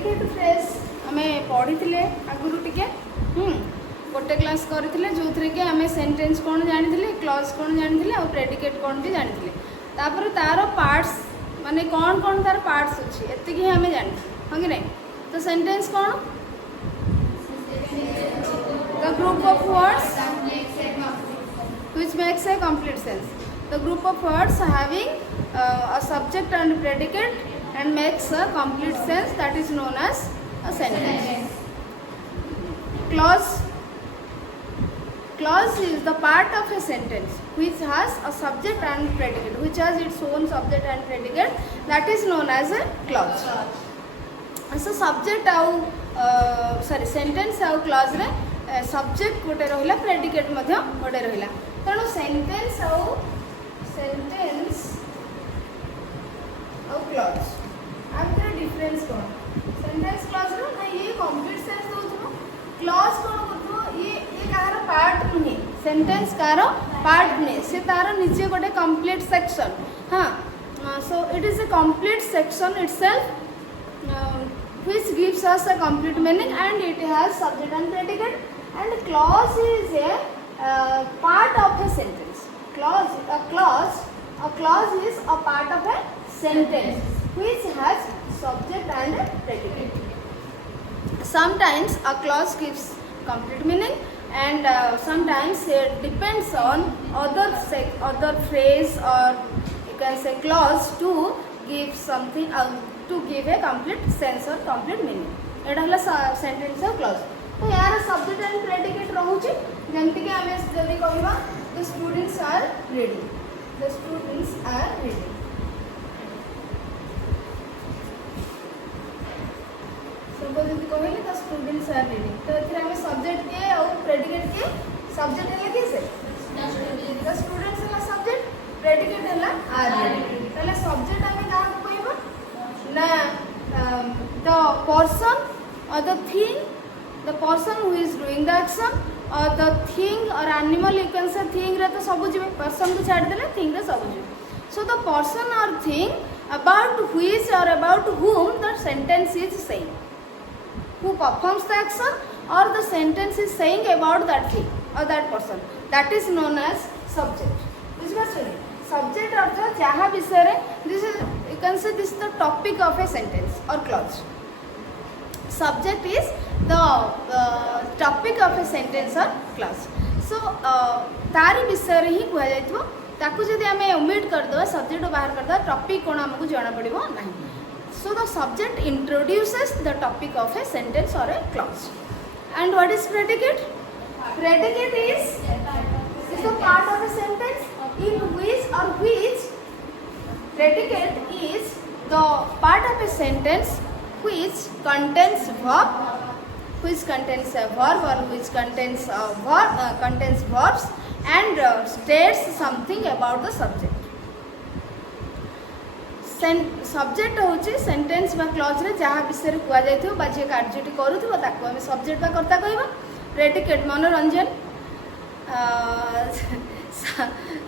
Predicate phrase आमे पढ़ी आगुरी टिके गोटे क्लास करथिले जो थरे के आमे सेंटेंस कोन जानिथिले क्लॉज कोन जानिथिले और प्रेडिकेट कोन भी जानिथिले तापर तार पार्ट्स माने कौन कौन तार पार्ट्स अछि एति कि हमें जानि हां कि नहीं। तो सेंटेंस कौन the group of words which makes a complete sense. The group of words having a subject and predicate and makes a complete sense, that is known as a sentence. Clause is the part of a sentence which has a subject and predicate, which has its own subject and predicate, that is known as a clause. So subject sentence ଆଉ clause रे subject गोटे रहिला predicate मध्य गोटे रहिला तेणु sentence और clause आ भितर difference कौन सेंटेंस क्लॉज रो ना ये कंप्लीट सेंस दोथो क्लॉज कौन करथो ये कार पार्ट नुहे सेंटेंस कार पार्ट नुहे से तार नीचे गोटे कंप्लीट सेक्शन हाँ so it is a complete section itself which gives us a complete meaning and it has subject and predicate and clause is a part of a sentence. A clause is a part of a sentence which has subject and predicate. Sometimes a clause gives complete meaning and sometimes it depends on other phrase or you can say clause to give something to give a complete sense or complete meaning एटा हला sentence और clause तो यार subject and predicate रहउची जेमति कि हमें जल्दी कहबा the students are reading सब जल्दी कहले द स्टूडेंट्स आर रीडिंग तो एथिरा हमें सब्जेक्ट के और प्रेडिकेट के सब्जेक्ट है किसे द स्टूडेंट्स हला सब्जेक्ट प्रेडिकेट हला आर रीडिंग तले सब्जेक्ट हमें का कहबा ना the person or the thing, the person who is doing the action or the thing or animal, you can say thing रे तो सब जीवे person को छाड़ देले thing रे सब जीवे so the person or thing about which or about whom the sentence is saying who performs the action or the sentence is saying about that thing or that person, that is known as subject. बुझिपाछनी subject अर्थात जहाँ विषय रे this is you can say this is the topic of a sentence or clause. Subject is the topic of a sentence or clause. So तारी विषय रे ही कुआ जाइतबो ताकू जदि हमें ओमिट कर दो सब्जेक्ट बाहर कर दो टॉपिक कोन हमकु जाना पड़िबो नाही. So the subject introduces the topic of a sentence or a clause. And what is predicate? Predicate is the part of a sentence in which predicate is the part of a sentence which contains verb, which contains a verb or which contains contains verbs and states something about the subject. Subject होची sentence बा clause रे जहाँ विषय कुआ जाइथिबो बा जे कार्यटी करूथिबो ताको हम subject बा कर्ता कहबा. प्रेडिकेट मनोरंजन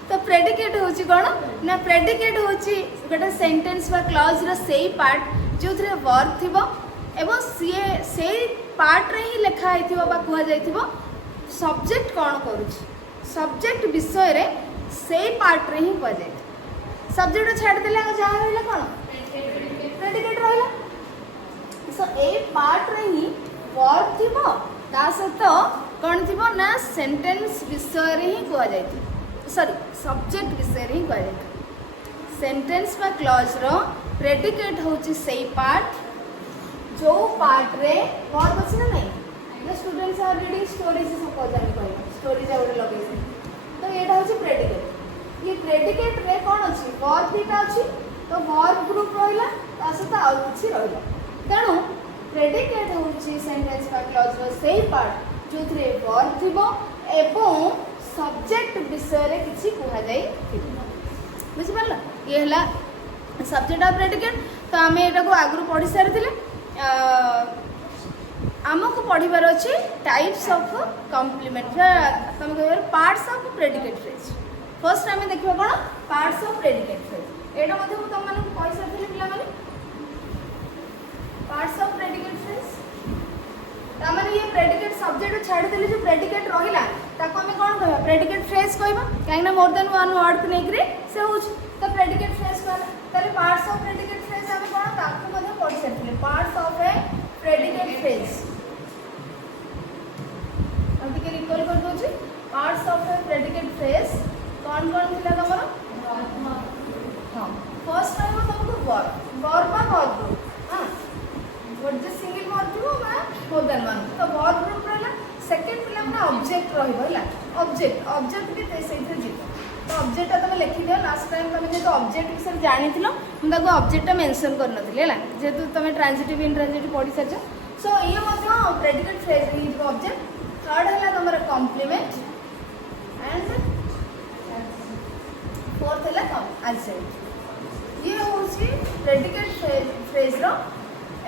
तो प्रेडिकेट होची कोन ना प्रेडिकेट होची गोटे सेंटेंस बा क्लॉज रे सेही पार्ट जो थरे वर्ब थिबो एवं सेही पार्ट रे ही लिखा आइथिबो बा कुआ जाइथिबो सब्जेक्ट कोन करूची सब्जेक्ट विषय रे सेही पार्ट रे ही कुआ जाइथिबो सब्जेक्ट छाड़ देले जहाँ रहिला कोन प्रेडिकेट रहिला. सो ए पार्ट रे ही वर्ब थिबो ता सहित कोन थिबो ना सेंटेंस विषय रे ही कुआ जाइथिबो सॉरी सब्जेक्ट विषय रे ही कुआ जाइथिबो. सेंटेंस बा क्लॉज रो प्रेडिकेट होची सेही पार्ट जो पार्ट रे वर्ब अछि ना नहीं the students are reading stories suppose आनी कहबा स्टोरीज आउट लगेछि तो एटा होची प्रेडिकेट. ये प्रेडिकेट रे कौन अच्छी वर्ब दीटा अच्छी तो वर्ब ग्रुप रहिला ता सहित आउ किछि रहिला तेणु प्रेडिकेट होची सेंटेंस बा क्लॉज रो सेही पार्ट जो थरे वर्ब थिबो एवं सब्जेक्ट विषय रे किछि कुहा जाई थिबो. बुझि परला ये हला सब्जेक्ट ऑफ प्रेडिकेट. तो आमे एटा को आगु पढि सारिथिले आमको पढ़िबार अच्छी टाइप्स ऑफ कॉम्प्लीमेंट तुम कह parts of predicate phrase. First आम देखा कौन पार्ट्स ऑफ प्रेडिकेट फ्रेज एटा तुम मानक पैसा पार्ट्स ऑफ प्रेडिकेट छाड़ी जो प्रेडिकेट रहा ताको आम कौन कह प्रेडिकेट फ्रेज कहबा कहीं मोर देन वन वर्ड को लेकर से हो तो प्रेडिकेट फ्रेज कहला पार्ट्स ऑफ प्रेडिकेट फ्रेज आम कौन ताको मध्ये पढ़ी सारी parts of a predicate phrase अब टिके रिकॉल कर दोची parts of a predicate phrase कौन कौन थिला तमरो हां फर्स्ट रहबो तुमको वर्ब वर्ब बा वर्ब ग्रुप हां व्हाट द सिंगल वर्ब थी बा मोर देन वन तो वर्ब ग्रुप रहला सेकंड पिला ना ऑब्जेक्ट रहबो हला ऑब्जेक्ट भी सेइथे जीतो तो ऑब्जेक्ट तुम लिखि दियो लास्ट टाइम तुम जे ऑब्जेक्ट विषय जानी थिलो हम ताको ऑब्जेक्ट मेंशन कर नथिले हला जेतु तुम ट्रांजिटिव इंट्रांजिटिव पढ़ी सच सो ये मध्ये predicate phrase is object third हला तमर कॉम्प्लीमेंट एंड फोर्थ हला एडजेक्ट ये होची प्रेडिकेट फ्रेज रो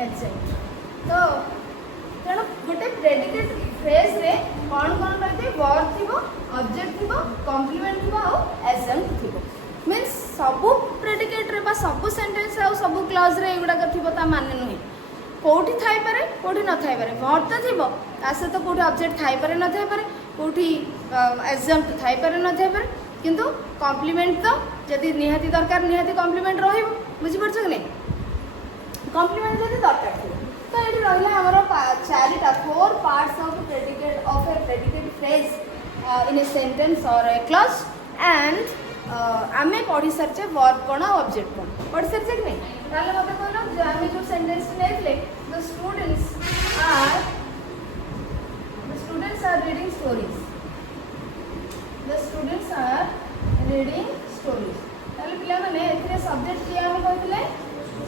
एडजेक्ट तो तेणु गोटे प्रेडिकेट फ्रेज रे कौन कौन रही वर्ब थी ऑब्जेक्ट थी कॉम्प्लीमेंट थी एडजेक्ट थी मीन्स सबू प्रेडिकेट रे बा सबू सेंटेंस आ सबू क्लॉज रे एगुडा थी ता माने नुहे कोठी थाई पारे कोठी न थाई पारे वर्ब तो थी आसे तो कोठी ऑब्जेक्ट थाई पारे न थाई पारे कोठी एडजेक्ट थाई पारे न थाई पारे किंतु कॉम्प्लीमेंट तो जदि निहाती दरकार निहाती कॉम्प्लीमेंट रहिबो बुझि परछ कि नहीं कॉम्प्लीमेंट जदि दरकार थी तो ये रहा हमारा चारिटा four parts of a predicate phrase in A sentence और ए क्लॉज एंड आम पढ़ी सारे वर्ब कौन ऑब्जेक्ट कौन पढ़ी सारे कि नहीं ताले मत कहल आम जो सेंटेंस नहीं the students are reading stories the students are reading stories ताले पिला माने एथिरे सब्जेक्ट किया हम कहथिले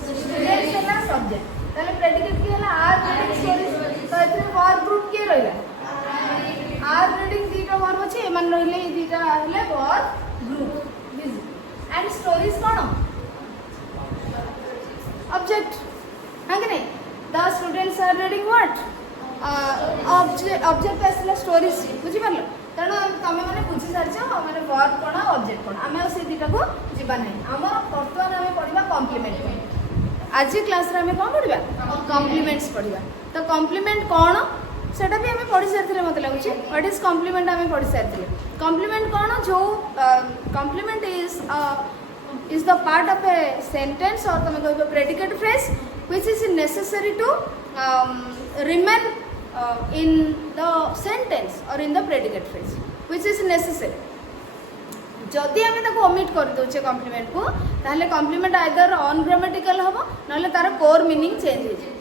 स्टूडेंट्स है सब्जेक्ट ताले प्रेडिकेट की है आर रीडिंग स्टोरीज तो एथिरे वर्ब ग्रुप के रहला आर रीडिंग दीटा वर्ब अछि एमान रहले ई दीटा हले वर्ब ग्रुप एंड स्टोरीज कौन ऑब्जेक्ट है कि नहीं the students are reading what object आसला स्टोरीज बुझी पारलो तेणु तुम मैंने बुझी सारी मैंने वर्ब कौन ऑब्जेक्ट कौन आम से दीटा को जीवा ना आम बर्तमान आम पढ़ा कॉम्प्लीमेंट आज क्लास रे कौन पढ़ा कॉम्प्लीमेंट्स पढ़ा तो कॉम्प्लीमेंट कौन सेटा भी आम पढ़ी सारी मत लगुच व्हाट इज कॉम्प्लीमेंट आम पढ़ी सारी कॉम्प्लीमेंट कौन जो complement is the part of a sentence और तुम कह predicate phrase which is necessary to remain in the sentence or in the predicate phrase which is necessary जदि आम ताको ओमिट कर दोचे कॉम्प्लीमेंट को ताहले कॉम्प्लीमेंट आइदर अनग्रामेटिकल हम ना तार कोर मीनिंग चेंज हो जाए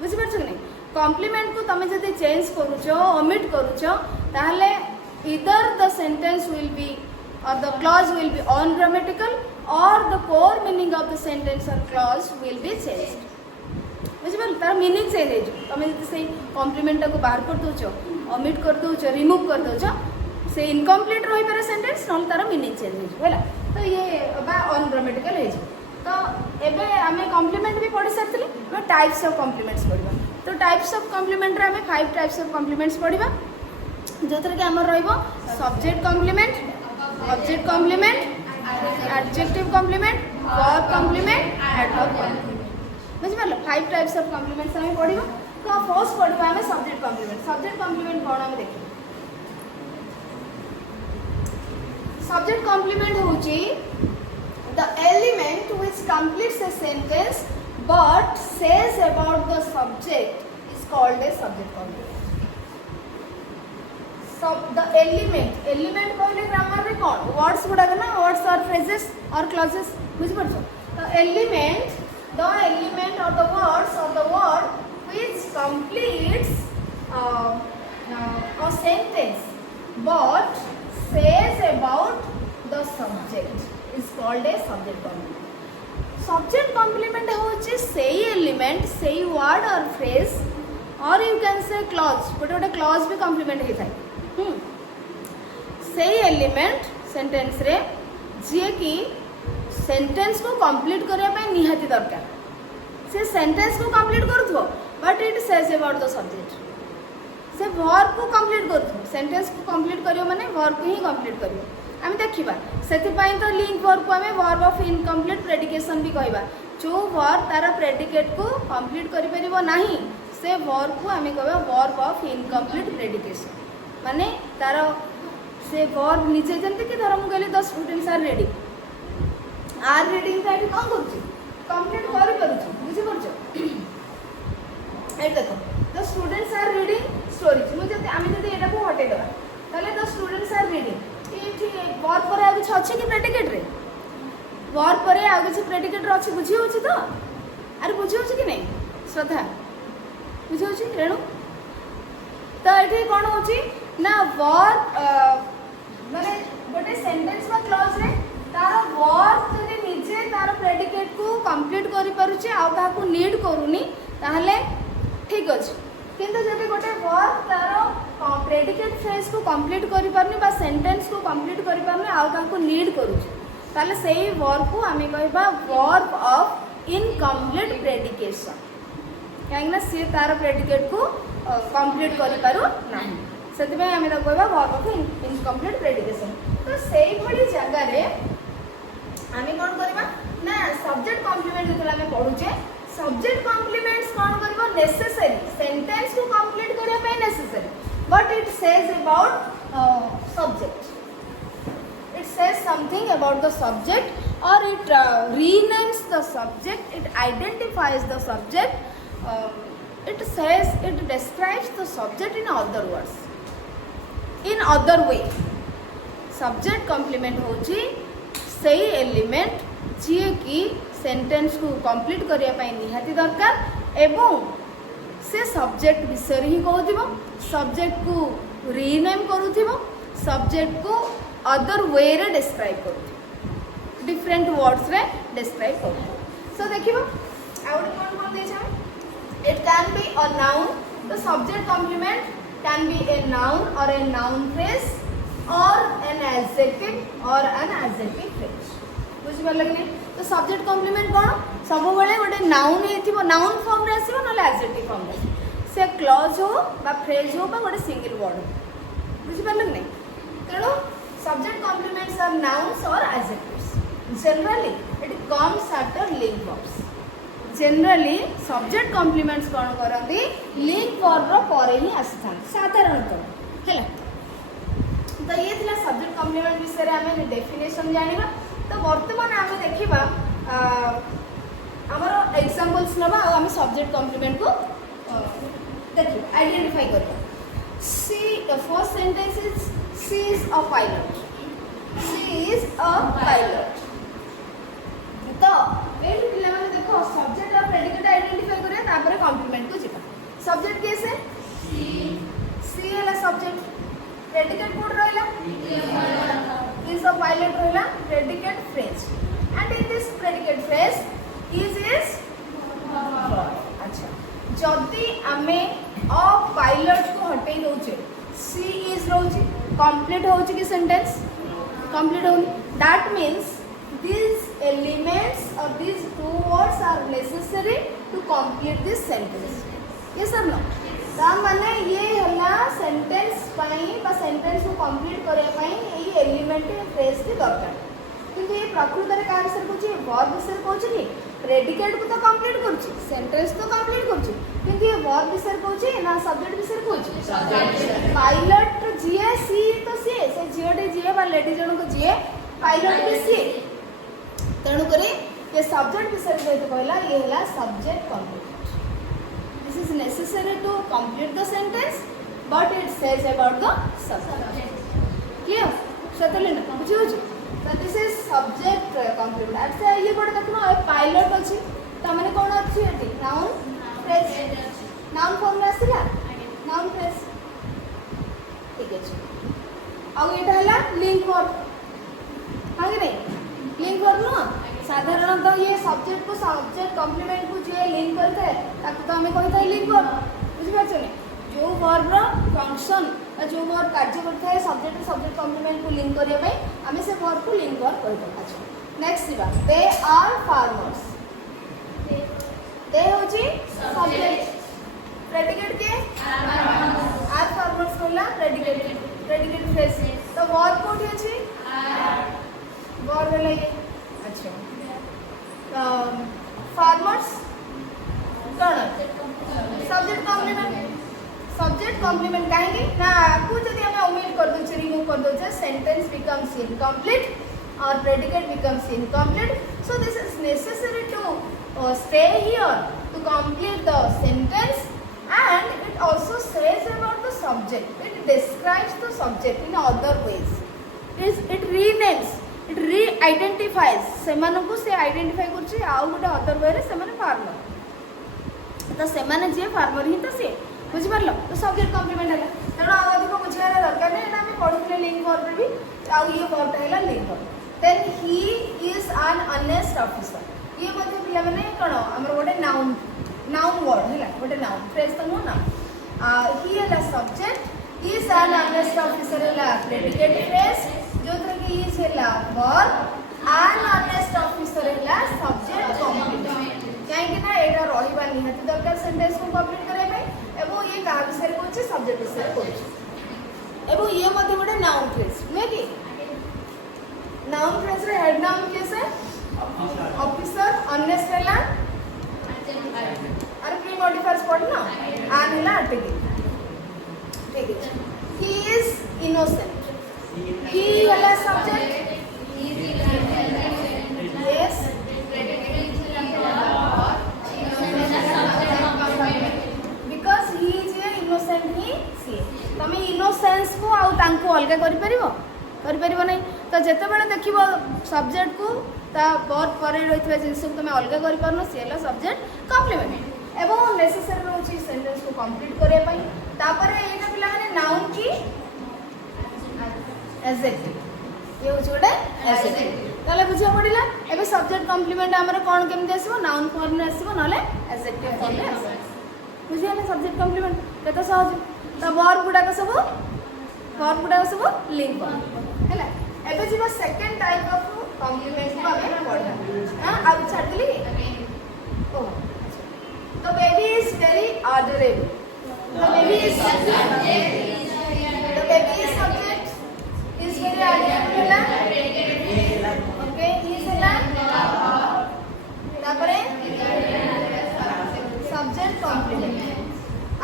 बुझी पारछ कि नहीं कॉम्प्लीमेंट को तुम जदि चेंज करूछ ओमिट करूछ ताहले either the sentence will be or the clause will be ungrammatical or the core meaning of the sentence or clause will be changed बुझिपार तार मीनिंग चेंज हो तुम जब से कॉम्प्लीमेंट को बाहर कर दौच ओमिट कर दौच रिमूव कर दौच से इनकम्प्लीट रही पारे सेंटेंस ना तार मीनिंग चेंज हो तो ये अनग्रामेटिकल हो तो एबे आम कॉम्प्लीमेंट भी पढ़ी सारी आम टाइप्स ऑफ कॉम्प्लीमेंट्स पढ़ा तो टाइप्स ऑफ कॉम्प्लीमेंट आम 5 टाइप्स ऑफ कॉम्प्लीमेंट्स पढ़ा जो थी आम subject complement object complement adjective complement verb complement adverb complement बुझिपार 5 टाइप्स ऑफ कॉम्प्लीमेंट्स आम पढ़ा तो फर्स्ट पढ़ा आम सब्जेक्ट कॉम्प्लीमेंट कौन आम देखिए सब्जेक्ट कॉम्प्लीमेंट होची the element which completes a sentence but says about the subject is called a subject complement the element कहले ग्रामर रे कौन वर्ड्स गुडा ना वर्ड्स और फ्रेजेस और क्लॉजेस बुझिपार तो element the element or the words or the word which completes a sentence but says about the subject is called a subject complement subject complement होची सही element सही word or phrase or you can say clause गोटे clause भी complement ही थाए सही element sentence रे जे कि sentence को कंप्लीट करने निहाती दरकार से सेंटेंस को कंप्लीट करूँ but it says about the subject से वर्ब को कंप्लीट करूँ सेंटेंस को कंप्लीट करियो माने वर्ब को ही कंप्लीट करियो आम देखा से तो लिंक वर्ब को आम वर्ब ऑफ इनकम्प्लीट प्रेडिकेशन भी कहवा जो वर्ब तार प्रेडिकेट को कंप्लीट कर से वर्ब को आम कह वर्ब ऑफ इनकम्प्लीट प्रेडिकेशन माने तार से वर्ब निजे जमती कि धर मुझे the students are reading are reading तो ये कौन कर कंप्लीट कर बुझीपार ये देखो the students are reading stories मुझे आम जब यहाँ को हटेदेवा ताले द स्टूडेंट्स आर रीडिंग ये वर्ब पर आगे कुछ अच्छे कि प्रेडिकेट रे वर्ब पर आगे किसी प्रेडिकेट अच्छे बुझी हो तो अरे बुझी हो कि नहीं श्रद्धा बुझी हो रेणु तो ये कौन हो ना वर्ब माने गोटे सेंटेंस बा क्लॉज रे तार वर्ब जदि निजे तार प्रेडिकेट को कंप्लीट करि पारुचे आ का को नीड करूनी ताहले ठीक अछि किंतु जदि गोटे वर्ब तार प्रेडिकेट फ्रेज को कंप्लीट करि पारनी बा सेंटेंस को कंप्लीट करि पारनी आ का को नीड करूचे ताहले सेही वर्ब को आमे कहबा वर्ब ऑफ इनकम्प्लीट प्रेडिकेशन कहीं सी तार प्रेडिकेट को कंप्लीट करि पारु नाही से आम कहवा वर्ब ऑफ इनकम्प्लीट प्रेडिकेशन तो से जगह रे आम कौन करवा ना सब्जेक्ट कॉम्प्लीमेंट जो आम पढ़ुचे सब्जेक्ट कॉम्प्लीमेंट्स कौन करबो नेसेसरी सेंटेंस को कंप्लीट करिया पे necessary but it says about subject it says something about the subject or it renames the subject, it identifies the subject, it says, it describes the subject in other words, in other way. Subject complement होची सही element G कि sentence को complete करिया पाई निहाती दरकार एवं से subject विषय ही कहूथिबो सब्जेक्ट को रीनेम करूथिबो सब्जेक्ट को अदर वे रे डिस्क्राइब करूँ डिफरेंट वर्ड्स रे डिस्क्राइब करूँ सो देखिबो आउट कौन देछा it can be a noun the subject complement can be a noun or a noun phrase or an adjective or an adjective phrase बुझि पारले कि तो सब्जेक्ट कॉम्प्लीमेंट कौन सब बेले गोटे नाउन हेथिबो नाउन फॉर्म रे आसीबो नले एडजेक्टिव फॉर्म रे से क्लॉज हो बा फ्रेज हो बा गोटे सिंगल वर्ड हो बुझि पारले कि नहीं तेणु subject complements are nouns or adjectives. Generally, it comes after link verbs. Generally, subject complements कौन करती link verb रो परे ही आस्थान साधारणतः है तो ये थिला subject complement विषय रे आमे डेफिनेशन जानिबा तो वर्तमान आमे देखिबा हमर एग्जांपल्स नबा आ आमे subject complement को देखि आइडेंटिफाई करबा see the first sentence is She is a pilot. She is a pilot. तो ये पिला माने देखो सब्जेक्ट और प्रेडिकेट आइडेंटिफाई करे तापर कॉम्प्लीमेंट को जिबा सब्जेक्ट कैसे सी है सब्जेक्ट प्रेडिकेट कोड रहला is a pilot रहला predicate phrase and in this predicate phrase is अच्छा जदी आमे अ पायलट को हटै दोचे सी इज रोची कंप्लीट हो कि सेंटेंस कंप्लीट हो that means these elements or these two words are necessary to complete this sentence yes or no ता माने ये हला सेंटेंस पाई बा सेंटेंस को कंप्लीट करे पाई एई एलिमेंट फ्रेज के दरकार किंतु ये प्रकृत रे का विषय कोची वर्ब विषय कोची प्रेडिकेट को तो कंप्लीट करछि सेंटेंस तो कंप्लीट करछि किंतु ये वर्ब विषय कोची ना सब्जेक्ट विषय कोची सब्जेक्ट पायलट जीए सी तो सी से जीओडी जीए बा लेडी जन को जीए पायलट भी सी तेणु करी ये सब्जेक्ट विषय जो कहला ये हला subject complete this is necessary to complete the sentence but it says about the subject clear सतलिन बुझियो so this is subject complement अच्छा ये बड़ देखनो ए पायलट अछि त माने कोन अछि eighty noun phrase noun form रे आसीला नाउन फ्रेज ठीक अछि आ एटा हला लिंक वर्ब हां कि नहीं लिंक वर्ब न साधारणतः ये सब्जेक्ट को सब्जेक्ट कॉम्प्लीमेंट को जे लिंक करते है ताको तो हमें कहता है लिंक वर्ब बुझि पाछो ने जो वर्ब रो फंक्शन जो वर्ब कार्य करता है सब्जेक्ट सब्जेक्ट कॉम्प्लीमेंट को लिंक करिया पई हमें से वर्ब को लिंक वर्ब कहता अच्छा नेक्स्ट दिबा दे आर फार्मर्स दे होची सब्जेक्ट प्रेडिकेट के आर फार्मर्स होला प्रेडिकेट फ्रेज तो वर्ब कोठी अछि वर्ब ले अच्छा फार्मर्स कौन सब्जेक्ट कॉम्प्लीमेंट कहीं ना आपको जब हमें ओमिट कर दे रिमूव कर दे सेंटेंस बिकम्स इनकम्प्लीट और predicate becomes incomplete so this is necessary to stay here to complete the sentence and it also says about the subject. It describes the subject in other ways. It renames, it re-identifies. सेमानकु से identify करछि आउ गोटे other way रे सेमाने farmer तो सेमाने जे farmer ही तो से बुझि परलो तो सब्जेक्ट कॉम्प्लीमेंट हैला तेणु आ अधिक बुझारा दरकार नै एटा हम पढुले लिंक वर्ब भी आउ ये वर्ब हैला link verb then he is an honest officer ये मध्ये पिला माने कोन हमर गोटे नाउन वर्ड है गोटे नाउन फ्रेज तो नुह ना ही है subject is an honest officer है प्रेडिकेट फ्रेज जो थर कि इज है वर्ब एन ऑनेस्ट ऑफिसर है सब्जेक्ट कंप्लीट कहीं ना एटा रहिबा निहाती दरकार सेंटेंस को कंप्लीट करे पे एवं ये का विषय को सब्जेक्ट विषय को एवं ये मध्ये गोटे नाउन फ्रेज नुहे कि नाउन फ्रेज रे हेड नाउन कैसे ऑफिसर ऑनेस्ट है अरे प्री मॉडिफायर्स पढ़ना आन है आर्टिकल ठीक है ही इज इनोसेंट ही है subject yes because he is innocent he सी तमे इनोसेंस को आउ तांको अलगा करि परिबो नहीं तो जेते बेले देखिबो सब्जेक्ट को ता वर्ब पर रहितबा जिंस को तमे अलगा करि परनो सी है सब्जेक्ट कॉम्प्लीमेंट एवं नेसेसरी रोची सेंटेंस को कंप्लीट करे पई तापर एटा पिला माने नाउन की एडजेक्टिव ये होछोडे एडजेक्टिव ताले बुझिया पडिला एबे सब्जेक्ट कॉम्प्लीमेंट हमर कोन केमते आसीबो नाउन फॉर्म में आसीबो नले एडजेक्टिव फॉर्म में आसीबो बुझिया ना सब्जेक्ट कॉम्प्लीमेंट केतो सहज त वर्ब गुडा को सब लिंक फॉर्म हैला एबे जीवा सेकंड टाइप ऑफ कॉम्प्लीमेंट को हमें पढ़ना हां अब छाड़ दिली ओ the baby is very adorable the baby is subject is very adorable okay is है तापरे सब्जेक्ट कॉम्प्लीमेंट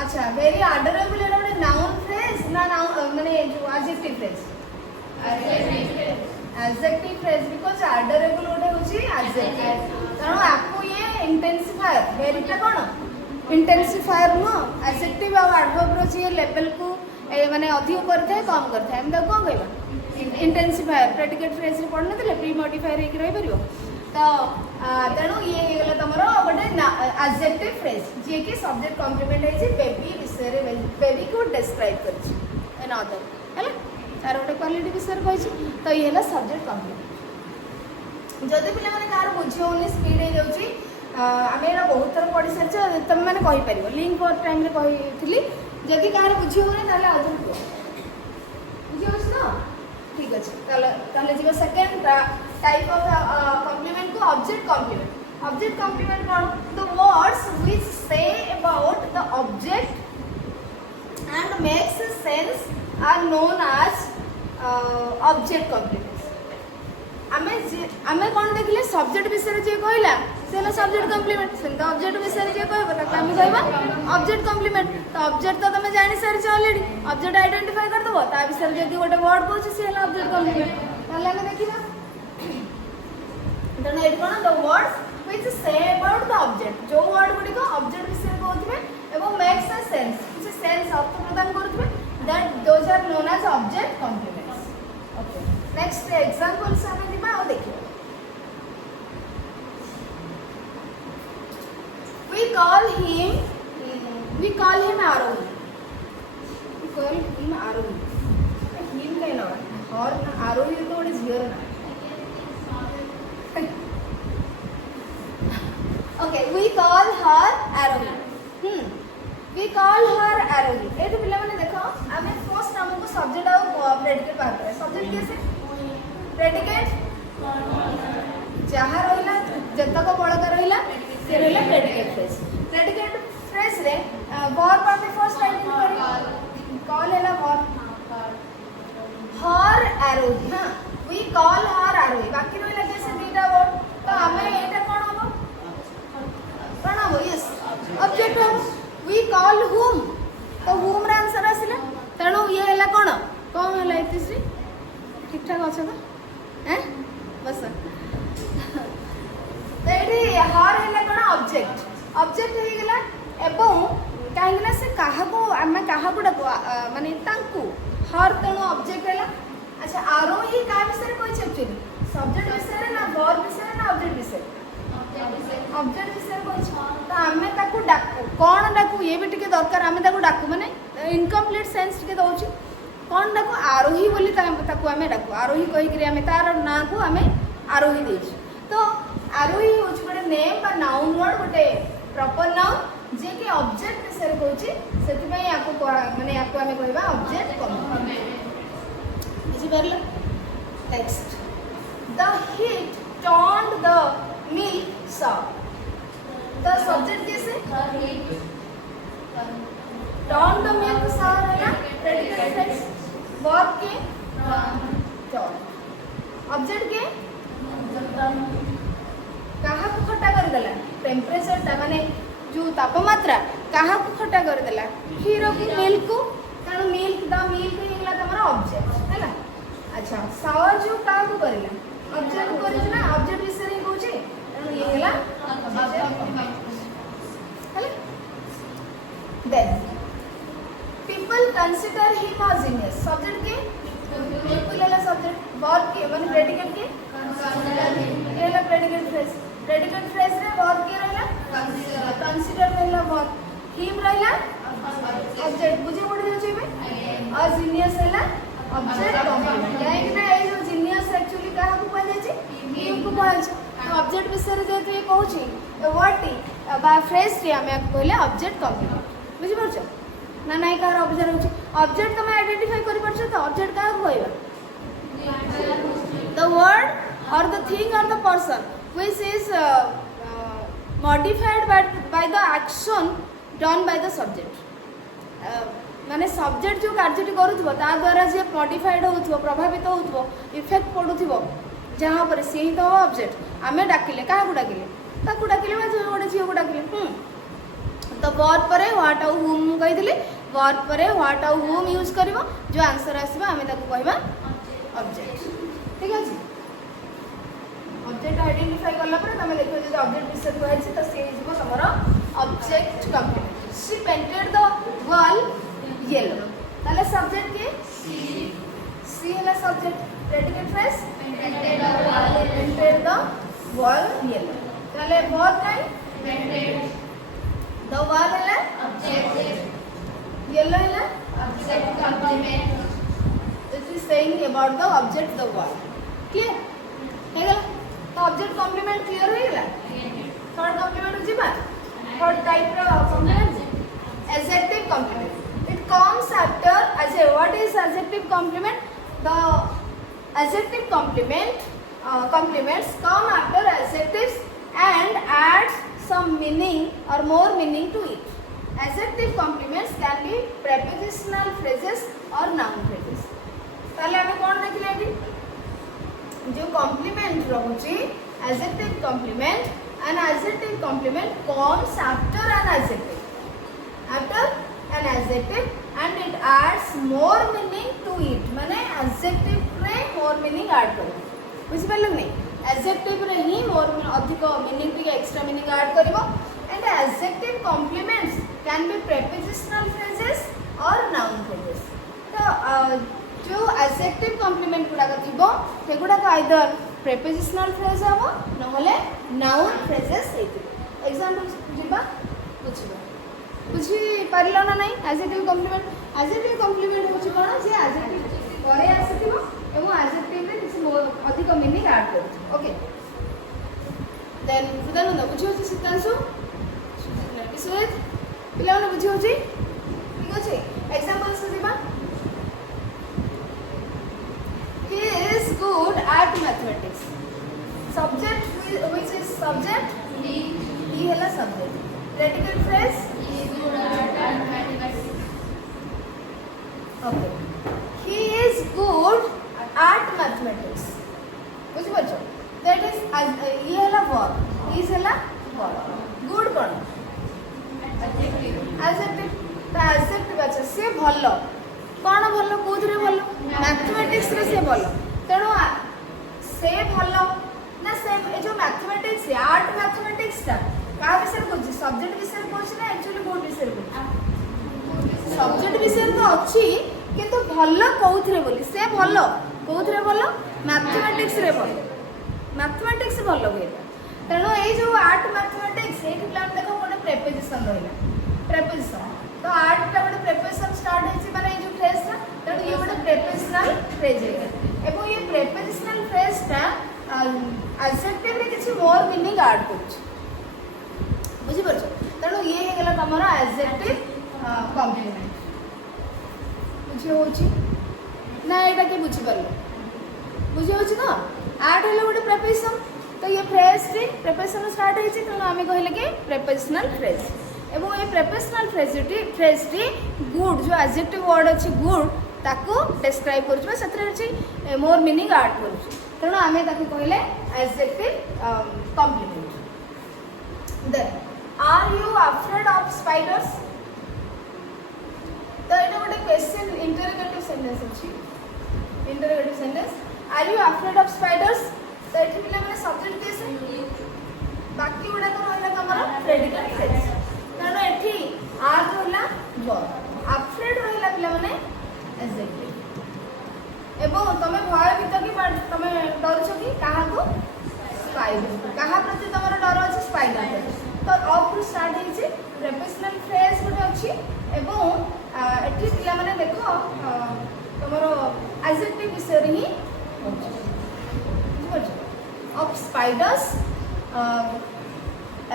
अच्छा very adorable एटा ଗୋଟେ नाउन फ्रेज ना नाउन माने जो एडजेक्टिव फ्रेज बिकॉज़ adorable गोटे होची एडजेक्टिव तेणु आपको ये इंटेंसिफायर वेरीटा कौन इंटेंसिफायर नुह एडजेक्टिव आ एडवर्ब रो जे लेवल को माने अधिक करथे कम करथे हम तो कोन कहबा इंटेंसिफायर प्रेडिकेट फ्रेज रे पढ़न तले प्री मॉडिफायर एक रही परियो तो तेणु ये गला तमरो गोटे एडजेक्टिव फ्रेज जे कि सब्जेक्ट कॉम्प्लीमेंट है जे बेबी विषय रे बेबी को डिस्क्राइब करछि एन अदर हैला तार गोटे क्वालिटी विषय कहछि तो ये है सब्जेक्ट कॉम्प्लीमेंट जदि पिला माने कार बुझियोनी स्पीड हो जाउची आमे एरा बहुत थर पढ़ी सारछ तुम माने कहि परिबो लिंक पर टाइम रे कहिथिली जदि कार बुझियोनी ताले आजु बुझियोस ना ठीक अछि ताले जीवा सेकंड टाइप ऑफ कॉम्प्लीमेंट को ऑब्जेक्ट कॉम्प्लीमेंट कोन the words which say about the object and makes sense are known as object complement आमे कौन देखले सब्जेक्ट विषय जे कहला सेला सब्जेक्ट कॉम्प्लीमेंट सेंता ऑब्जेक्ट विषय जे कहबा त हम कहबा ऑब्जेक्ट कॉम्प्लीमेंट तो ऑब्जेक्ट तो तमे जानि सारि छ ऑलरेडी ऑब्जेक्ट आइडेंटिफाई कर दबो ता विषय जदी गोटे वर्ड कहछ सेला ऑब्जेक्ट कॉम्प्लीमेंट ताले हम देखिबा देन एट कोन the words which say about the object जो वर्ड गुडी को ऑब्जेक्ट विषय कहउतबे एवं मेक्स अ सेंस किछ सेंस अर्थ प्रदान करतबे that those are known as object complements okay next example से हमें दिबा आ देखिए we call him Arohi him kai na or Arohi to what is here na okay we call her Arohi we call her Arohi ए तो पिला माने देखो हमें first हमको सब्जेक्ट और प्रेडिकेट बात है सब्जेक्ट कैसे प्रेडिकेट जहाँ रहिला जतक बड़का रहिला से रहिला प्रेडिकेट फ्रेज रे वर्ब आमे फर्स्ट आइडेंटिफाई करी कॉल हैला वर्ब हर एरोही हां वी कॉल हर एरोही बाकी रहिला कैसे दीटा वर्ड तो हमें एटा कोन हो यस ऑब्जेक्ट हम वी कॉल whom तो whom रा आंसर आसिला तेणु ये हैला कोन कोन हैला इतिश्री ठीक ठाक अच्छा तो हैं बस तो एठी हर हैला कोन ऑब्जेक्ट ऑब्जेक्ट हे गेला एवं काहे ना से काहा को आमे काहा को डाको माने तांकू हर तेणु ऑब्जेक्ट हैला अच्छा आरोही का विषय कोइ एक्चुअली सब्जेक्ट विषय ना वर्ब विषय ना ऑब्जेक्ट विषय ऑब्जेक्ट विषय कोइ तो आमे ताकू डाकू कोन डाकू ये भी टिके दरकार आमे ताकू डाकू माने इनकम्प्लीट सेंस टिके दउची कोन डाकू आरोही बोली ताकू आमे डाकू आरोही कहि कि आमे तार ना को आमे आरोही देछि तो आरोही होछि गोटे नेम बा नाउन वर्ड गोटे प्रॉपर नाउन जे कि ऑब्जेक्ट विषय कहछि सेति पई याको माने याको आमे कहबा ऑब्जेक्ट कम बुझि परला next the heat turned the milk sour the subject कैसे turn the milk sour है ना predicate phrase verb के turn object के कहाँ को खट्टा कर देला टेम्परेचर टा माने जो तापमात्रा कहाँ को खट्टा कर देला क्षीर की मिल्क को कारण मिल्क द मिल्क ही गला तमरा ऑब्जेक्ट है ना अच्छा सावर जो कहाँ को करेला ऑब्जेक्ट करे ना ऑब्जेक्ट विषय रे कहूचे तेणु ये गला हेले then people consider him a genius subject के पीपल वाला सब्जेक्ट वर्ब के माने प्रेडिकेट के ये वाला प्रेडिकेट फ्रेज रे वर्ब के रहला कंसीडर रहला वर्ब हिम रहला ऑब्जेक्ट बुझे पड़ जाय छै अ जीनियस रहला ऑब्जेक्ट कॉम्प्लीमेंट काहे कि ए जो जीनियस एक्चुअली कहा को कहै छै हिम को कहै छै तो ऑब्जेक्ट विषय रे जेतु ये कहू छी तो वर्ड टी बा फ्रेज रे हमें कहले ऑब्जेक्ट कॉम्प्लीमेंट बुझि परछ ना नाही कार ऑब्जेक्ट होछि ऑब्जेक्ट तो मैं आइडेंटिफाई करि परछ तो ऑब्जेक्ट का कहबा the word or the thing or the person which is modified by the action done by the subject माने सब्जेक्ट जो कार्यटी करूथबो ता द्वारा जे मॉडिफाइड होथबो प्रभावित होथबो इफेक्ट पडुथबो जहां पर से ही तो ऑब्जेक्ट आमे डाकिले का को डाकिले ताकू डाकिले बा जो गोटे झियो को डाकिले तो वर्ब परे व्हाट आउ हुम कहि दिले वर्ब परे व्हाट आउ हुम यूज करबो जो आंसर आसीबा आमे ताकू कहबा ऑब्जेक्ट ठीक है ऑब्जेक्ट आइडेंटिफाई करला पर तमे देखो जे ऑब्जेक्ट विषय कहै छी त से जीवो हमरो object complete she painted the wall yellow ताले सब्जेक्ट के सी है subject predicate phrase painted the wall yellow ताले वर्ब काई पेंटेड द वॉल है ऑब्जेक्ट येलो है object complement this is saying about the object the wall clear है गला तो ऑब्जेक्ट कंप्लीमेंट क्लियर हो गला थर्ड कंप्लीमेंट जिबा थर्ड टाइप रो complement adjective complement it comes after as a what is adjective complement the adjective complements come after adjectives and adds some meaning or more meaning to it adjective complements can be prepositional phrases or noun phrases ताले हमें कौन देखिले एठी जो complement रहउची adjective complement an adjective complement comes after an adjective and it adds more meaning to it माने adjective रे more meaning add करो बुझि परल नै adjective रे ही more अधिक meaning के extra meaning add करबो and adjective complements can be prepositional phrases or noun phrases तो जो adjective complement गुडा थिबो से गुडा either prepositional phrase हबो न होले noun phrases हेतिबो एग्जांपल जिबा बुझिबो बुझी पारिलो ना नहीं एडजेक्टिव कॉम्प्लीमेंट होची कोन जे एडजेक्टिव परे आसीथिबो एवं एडजेक्टिव रे किछि अधिक मीनिंग ऐड करथि ओके देन सुदानंद बुझी होची सितांशु किसुत पिलावन बुझी होची ठीक अछि एग्जांपल से दिबा he is good at mathematics subject which is subject he hela subject predicate phrase okay he is good at mathematics बुझि परछो that is ये हला verb is हला verb good कोन adjective भल कौन भल कौन भल मैथमेटिक्स रे से भल तेणु से भल ना से जो मैथमेटिक्स आर्ट मैथमेटिक्स टा का विषय कहूँ सब्जेक्ट विषय कहूँ ना एक्चुअली कौन विषय कहूँ सब्जेक्ट विषय तो अच्छी किंतु भल कौन बोली से भल कौन भल मैथमेटिक्स रे भल मैथमेटिक्स भल हुए तेणु ये जो आर्ट मैथमेटिक्स ये पिला देख गोटे प्रेपोजिशन रहा प्रेपोजिशन तो आर्ट टा गोटे प्रेपोजिशन स्टार्ट होइछि माने ये जो फ्रेज था तेणु ये गोटे प्रेपोजिशनल फ्रेज है एवं ये प्रेपोजिशनल फ्रेज टा एडजेक्टिव रे किछि मोर मीनिंग ऐड करछि बुझि परछ तेणु ये हे गेला तमरा एडजेक्टिव कॉम्प्लीमेंट बुझि होछि ना एटा के बुझि परलो बुझि होछि ना ऐड हेले गोटे प्रेपोजिशन तो ये फ्रेज टी प्रेपोजिशन स्टार्ट होइछि तेणु आमे कहिले के प्रेपोजिशनल फ्रेज एवं ये प्रेपोजिशनल फ्रेज टी गुड जो एडजेक्टिव वर्ड अछि गुड ताको डिस्क्राइब करूछु सेतरे अछि मोर मीनिंग ऐड करूछु तेणु आमे ताको कहले adjective complement then are you afraid of spiders तो एटा गोटे क्वेश्चन इंटरोगेटिव सेंटेंस अछि interrogative sentence are you afraid of spiders तो एठी पिला माने सब्जेक्ट केसे बाकी गुडा को रहला हमर प्रेडिकेट फ्रेज तेणु एठी आर रहला वर्ब अफ्रेड रहला पिला माने एडजेक्टिव एवं तमे भय भीत कि तमे डरछ कि काहा को स्पाइडर काहा प्रति तमर डर अछि स्पाइडर तो ऑफ टू स्टार्ट हिची प्रेपोजिशनल फ्रेज गुटे अछि एवं एठी पिला माने देखो तमर एडजेक्टिव विषय रे ही ऑफ स्पाइडर्स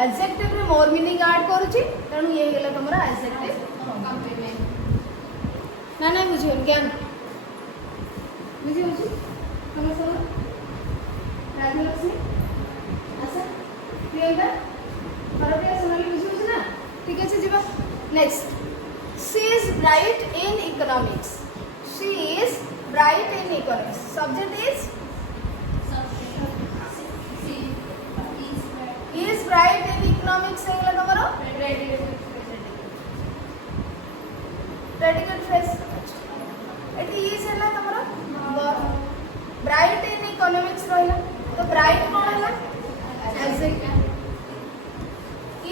एडजेक्टिव रे मोर मीनिंग ऐड करूची तेणु ये गेला तमरा एडजेक्टिव कॉम्प्लीमेंट ना ना बुझियो ज्ञान बुझियो छी हम सब राजलक्ष्मी आसा प्रियंका परबिया सोनाली बुझियो छी ना ठीक है जीवा next she is bright in economics she is bright in economics subject is is bright in economics है गला तमरो predicate phrase एटी is है तमरो verb bright in economics रहला तो bright कोन हैला adjective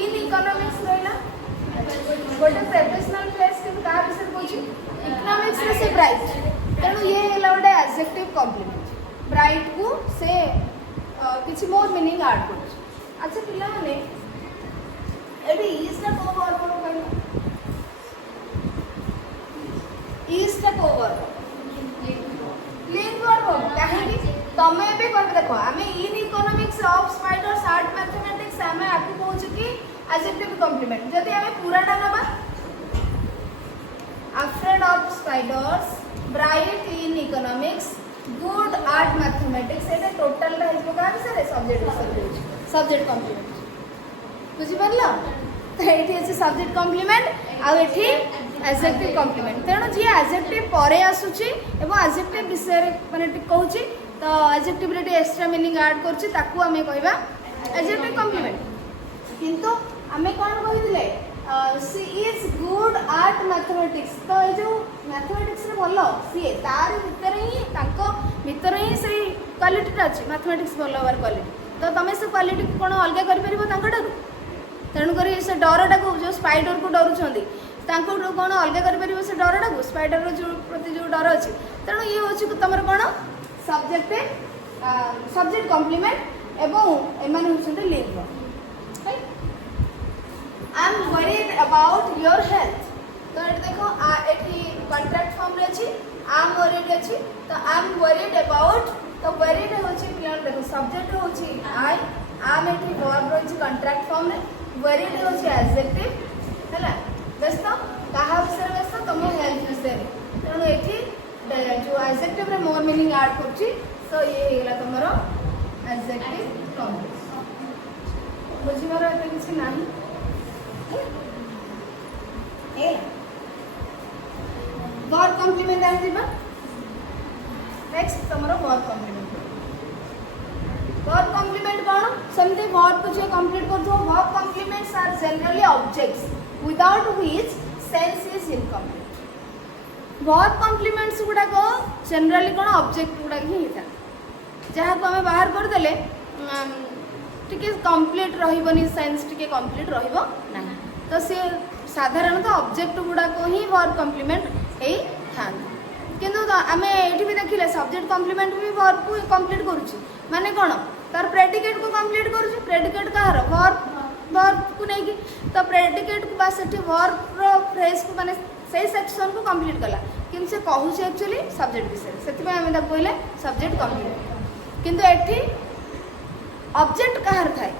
in economics रहला गोटे प्रेपोजिशनल फ्रेज के का विषय कहूची इकोनॉमिक्स रे से bright तेणु ये हैला गोटे adjective complement bright को से किछि मोर मीनिंग ऐड करूची अच्छा पिला माने एबे इज टा को वर्ब को कहलो इज टा को वर्ब लिंक वर्ब काहे कि तमे बे कहबे देखो हमें in economics of spiders art mathematics हमें आकु कहूछ कि एडजेक्टिव कॉम्प्लीमेंट जदी हमें पूराटा नबा afraid of spiders bright in economics good art mathematics Etah total रहै को का विषय सब्जेक्ट विषय सब्जेक्ट कॉम्प्लीमेंट बुझी परला तो एठी अछि सब्जेक्ट कॉम्प्लीमेंट आ एठी एडजेक्टिव कॉम्प्लीमेंट तेणु जी एडजेक्टिव परे आसुची एवं एडजेक्टिव विषय रे माने कहूची तो एडजेक्टिव रे एक्स्ट्रा मीनिंग ऐड करची ताकू हमें कहबा एडजेक्टिव कॉम्प्लीमेंट किंतु हमें कोन कहिदिले सी इज गुड आर्ट मैथमेटिक्स तो ए जो मैथमेटिक्स रे भलो सी तार भीतर ही सही क्वालिटी अछि मैथमेटिक्स भलो हर क्वालिटी तो तुम से क्वालिटी को कौन अलग कर तेणुक से डरटा को जो स्पाइडर को डरुंच कौन अलग कर से डरटा को स्पाइडर जो प्रति जो डर अच्छी तेणु ये हूँ तुम कौन सब्जेक्ट सब्जेक्ट कॉम्प्लीमेंट एवं एम हूँ link I am worried about your health तो ये देखो ये कॉन्ट्रैक्ट फॉर्म रे अच्छी आई एम वरीड अच्छी तो आई एम वरीड अबाउट तो वरीड होची पिला देखो सब्जेक्ट होची आई आम एठी वर्ब होची कॉन्ट्रैक्ट फॉर्म रे वरीड होची एडजेक्टिव हैला व्यस्त कहा विषय व्यस्त तुम हेल्थ विषय तेणु एठी जो एडजेक्टिव रे मोर मीनिंग ऐड करची तो ये हेला तमरो एडजेक्टिव कॉम्प्लीमेंट बुझिबार एते किछि नाही ए वर्ब कॉम्प्लीमेंट आ दिबा नेक्स्ट तमरो वर्ब कॉम्प्लीमेंट वर्ब कॉम्प्लीमेंट कौन समझे वर्ब को जो कंप्लीट कर दो verb complements are generally objects without which sense is incomplete verb complements गुड़ाक जनरली कौन ऑब्जेक्ट गुड़ाक ही होता जहाँ को आम बाहर करदे टिके कंप्लीट रही सेंस टिके कंप्लीट रहिबो ना तो सी साधारणतः ऑब्जेक्ट गुड़ाक ही वर्ब कॉम्प्लीमेंट हो था किंतु आम ये भी देखिले सब्जेक्ट कॉम्प्लीमेंट भी वर्ब को कंप्लीट करुच्ची माने कौन तार प्रेडिकेट को कंप्लीट करुच्ची प्रेडिकेट कहार वर्ब को लेकिन तो प्रेडिकेट को बास वर्ब फ्रेज को माने से सेक्शन को कंप्लीट कला कि से कहूँ एक्चुअली सब्जेक्ट विषय से आम कहले सब्जेक्ट कंप्लीट किंतु एठी ऑब्जेक्ट कहार थाए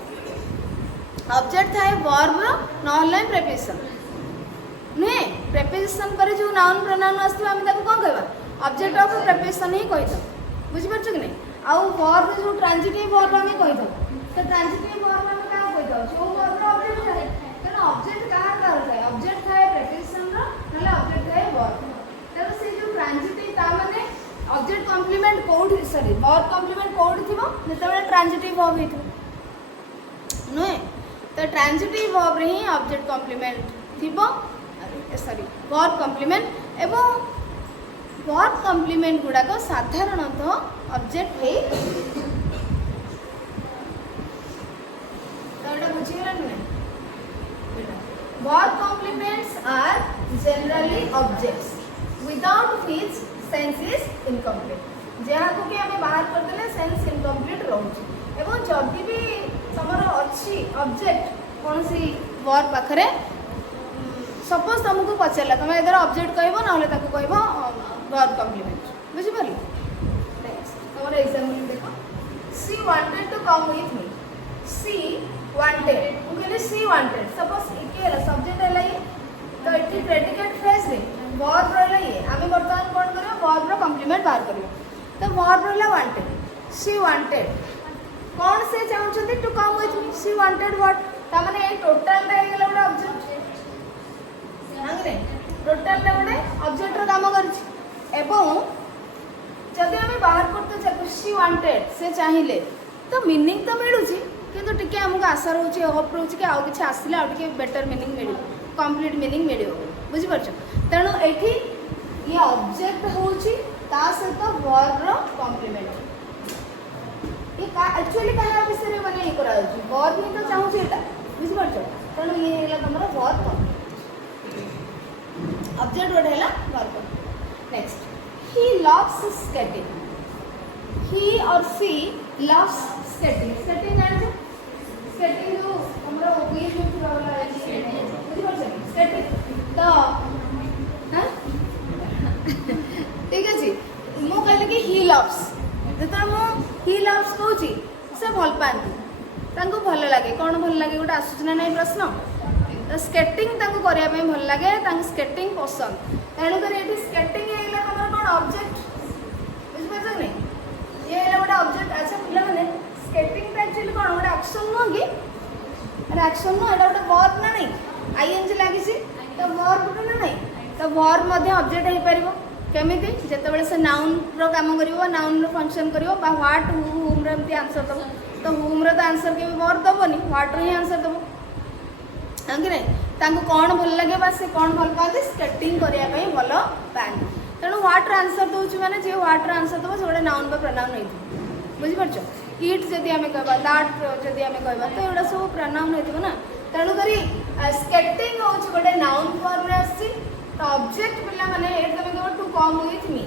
ऑब्जेक्ट थाए वर्ब ना प्रेपोजिशन नुहे प्रेपोजिशन पर जो नाउन प्रोनाउन आसो आम कौन कहवा ऑब्जेक्ट ऑफ प्रेपोजिशन ही कही बुझीपार कि नहीं आउ वर्ब जो ट्रांजिटिव वर्ब आम कही तो ट्रांजिटिव वर्ब आम क्या कही जो वर्ब ऑब्जेक्ट थाए तेना ऑब्जेक्ट कहार कहार थाए ऑब्जेक्ट थाए प्रेपोजिशन ना ऑब्जेक्ट थाए वर्ब तेना से जो ट्रांजिटिव ता माने ऑब्जेक्ट कॉम्प्लीमेंट कोड सॉरी वर्ब कॉम्प्लीमेंट कोड थिबो जेतेबेले ट्रांजिटिव वर्ब हेतु नुहे तो ट्रांजिटिव वर्ब रे ही ऑब्जेक्ट कॉम्प्लीमेंट थिबो सॉरी वर्ब कॉम्प्लीमेंट एवं वर्ब कॉम्प्लीमेंट गुड़ाक साधारणतः ऑब्जेक्ट है तो एटा बुझिगला नुहे verb complements are generally objects without which sense is incomplete जहाँ को कि आम बाहर करदे सेंस इनकम्प्लीट रोचे एवं जदि भी तुमर अच्छी ऑब्जेक्ट कौन सी वर्ब पाखरे सपोज तुमको पचारा तुम इधर ऑब्जेक्ट कह ना कह वर्ब कॉम्प्लीमेंट बुझिपार तुम एग्जाम्पल देख she wanted to come with me she wanted मुझे सी वांटेड सपोज ये सब्जेक्ट है ये तो ये प्रेडिकेट फ्रेज रे वर्ब रहा ये आम बर्तमान कौन कर वर्ब कॉम्प्लीमेंट बाहर कर तो वर्ब रहा वांटेड सी वांटेड कौन से चाहते to come with me she wanted what तामाने ये टोटल रे गेला गोटे ऑब्जेक्ट हांगरे टोटल रे गोटे ऑब्जेक्ट रो काम करछि एवं जदि आम बाहर करते चाहू सी वांटेड से चाहिए तो मीनिंग तो मिलूची किंतु टिके हमको आशा रोचे होप रोचे कि आउ किछि आसिले आउ टिके बेटर मीनिंग मिल कंप्लीट मीनिंग मिल बुझिपार तेणु ये ये ऑब्जेक्ट होची ता सहित वर्ब रो कॉम्प्लीमेंट ये एक्चुअली कहा विषय माने ये करा होची वर्ब ही तो चाहू एटा बुझिपार तेणु ये हैला तमरा वर्ब ऑब्जेक्ट वर्ड हैला verb next he loves skating he or she loves skating skating जाने skating जो हमरा इंग्लिश में पूरा वाला है बुझिपार skating तो हां ठीक है जी मो कहले कि he loves जता मो he loves कहूची से भल पाती तांको भल लागे कौन भल लागे गोटे आसूचना नहीं प्रश्न तो स्केटिंग तांको करिया पे भल लागे तांको स्केटिंग पसंद तेणु कर ये स्केटिंग है हमर कौन ऑब्जेक्ट बुझिपार नहीं ये है गोटे ऑब्जेक्ट अच्छा पिला माने स्केटिंग तो एक्चुअली कौन गोटे एक्शन नुह कि अरे एक्शन नुह एटा गोटे वर्ब ना नहीं आईएनजी लागि छि तो वर्ब ना नहीं तो वर्ब मध्ये ऑब्जेक्ट हे परिबो केमिति जेतेबेले से नाउन रो काम करिवो नाउन रो फंक्शन करिवो बा व्हाट हुम रे एमती आंसर दबो तो हुम रे तो आंसर के वर्ब दबोनी व्हाट रो ही आंसर दबो हां कि नहीं तांको कौन भल लगे बा से कौन भल पाते स्केटिंग करिया पई भल पानी तेणु व्हाट आंसर दउछु माने जे व्हाट आंसर दबो से गोटे नाउन बा प्रोनाउन होइथि बुझि परछो इट जदि हमें कहबा दैट जदि हमें कहबा तो एडा सब प्रोनाउन होइथि ना तेणु करी स्केटिंग होउछ गोटे नाउन फॉर्म रे आसी तो ऑब्जेक्ट पिला माने एट तमे कहबो टू कम विथ मी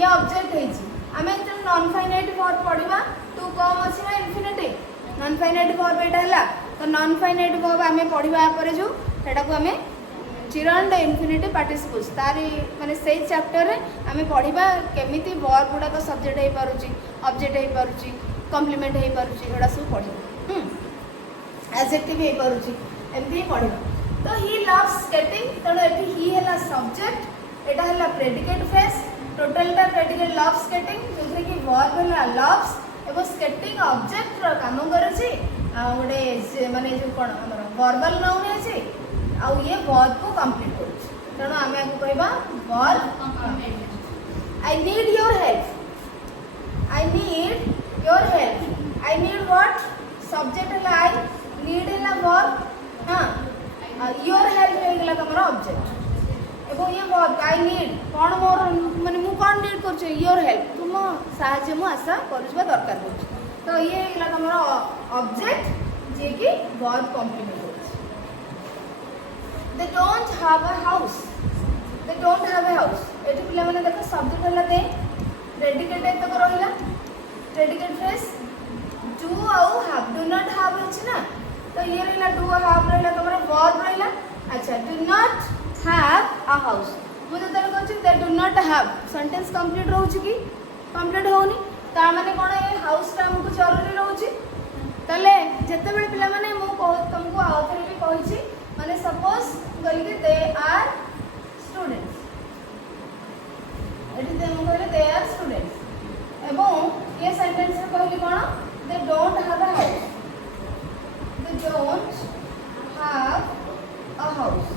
ये ऑब्जेक्ट हेछि हमें तो नॉन फाइनाइट वर्ब पढिबा टू कम अछि ना इन्फिनिटिव नॉन फाइनाइट वर्ब एटा हला तो नॉन फाइनाइट वर्ब हमें पढिबा परे जो सेटा को हमें चिरंड इन्फिनिटिव पार्टिसिपल्स तारी माने से चैप्टर रे हमें पढिबा केमिति वर्ब गुडा को सब्जेक्ट हे पारुची ऑब्जेक्ट हे पारुची कॉम्प्लीमेंट हे पारुची एडा सब पढिबा एडजेक्टिव हे पारुची एमती पढिबा तो ही लव्स स्केटिंग तणो एठी ही हला सब्जेक्ट एटा हला प्रेडिकेट फ्रेज टोटल टा प्रेडिकेट लव स्केटिंग जोथे कि वर्ब हला लव्स एवं स्केटिंग ऑब्जेक्ट रो काम करछि आ गोटे माने जो कोन हमर वर्बल नाउन है आ ये वर्ब को कंप्लीट करछि तणो आमे आगु कहबा verb complete I need your help I need your help I need what subject हला आई नीड हला वर्ब हां योर हेल्प हे गेला तमरा ऑब्जेक्ट एवं ये वर्ब आई नीड कौन मोर माने मु कौन नीड कर योर हेल्प तुम साहाय्य मु आशा करबा दरकार होछ तो ये होला हमर ऑब्जेक्ट जे कि वर्ब कॉम्प्लीमेंट होछ they don't have a house they don't have a house एठी पिला माने देखो सब्जेक्ट होला दे प्रेडिकेट तक रहिला प्रेडिकेट फ्रेज डू आउ हैव डू नॉट हैव अछि ना तो ये रहला डू हैव रहला तमरा वर्ब रहला अच्छा do not have a house मु जतले कहछि they do not have sentence complete रहउछि कि कंप्लीट होउनी ता माने कोन ए हाउस ता हमकु जरूरी रहउछि तले जते बेले पिला माने मु तुमको आउथरे भी कहिछि माने सपोज गली के दे आर स्टूडेंट्स एठी दे मु कहले दे आर स्टूडेंट्स एवं ये सेंटेंस रे कहली कोन they don't have a house they don't have a house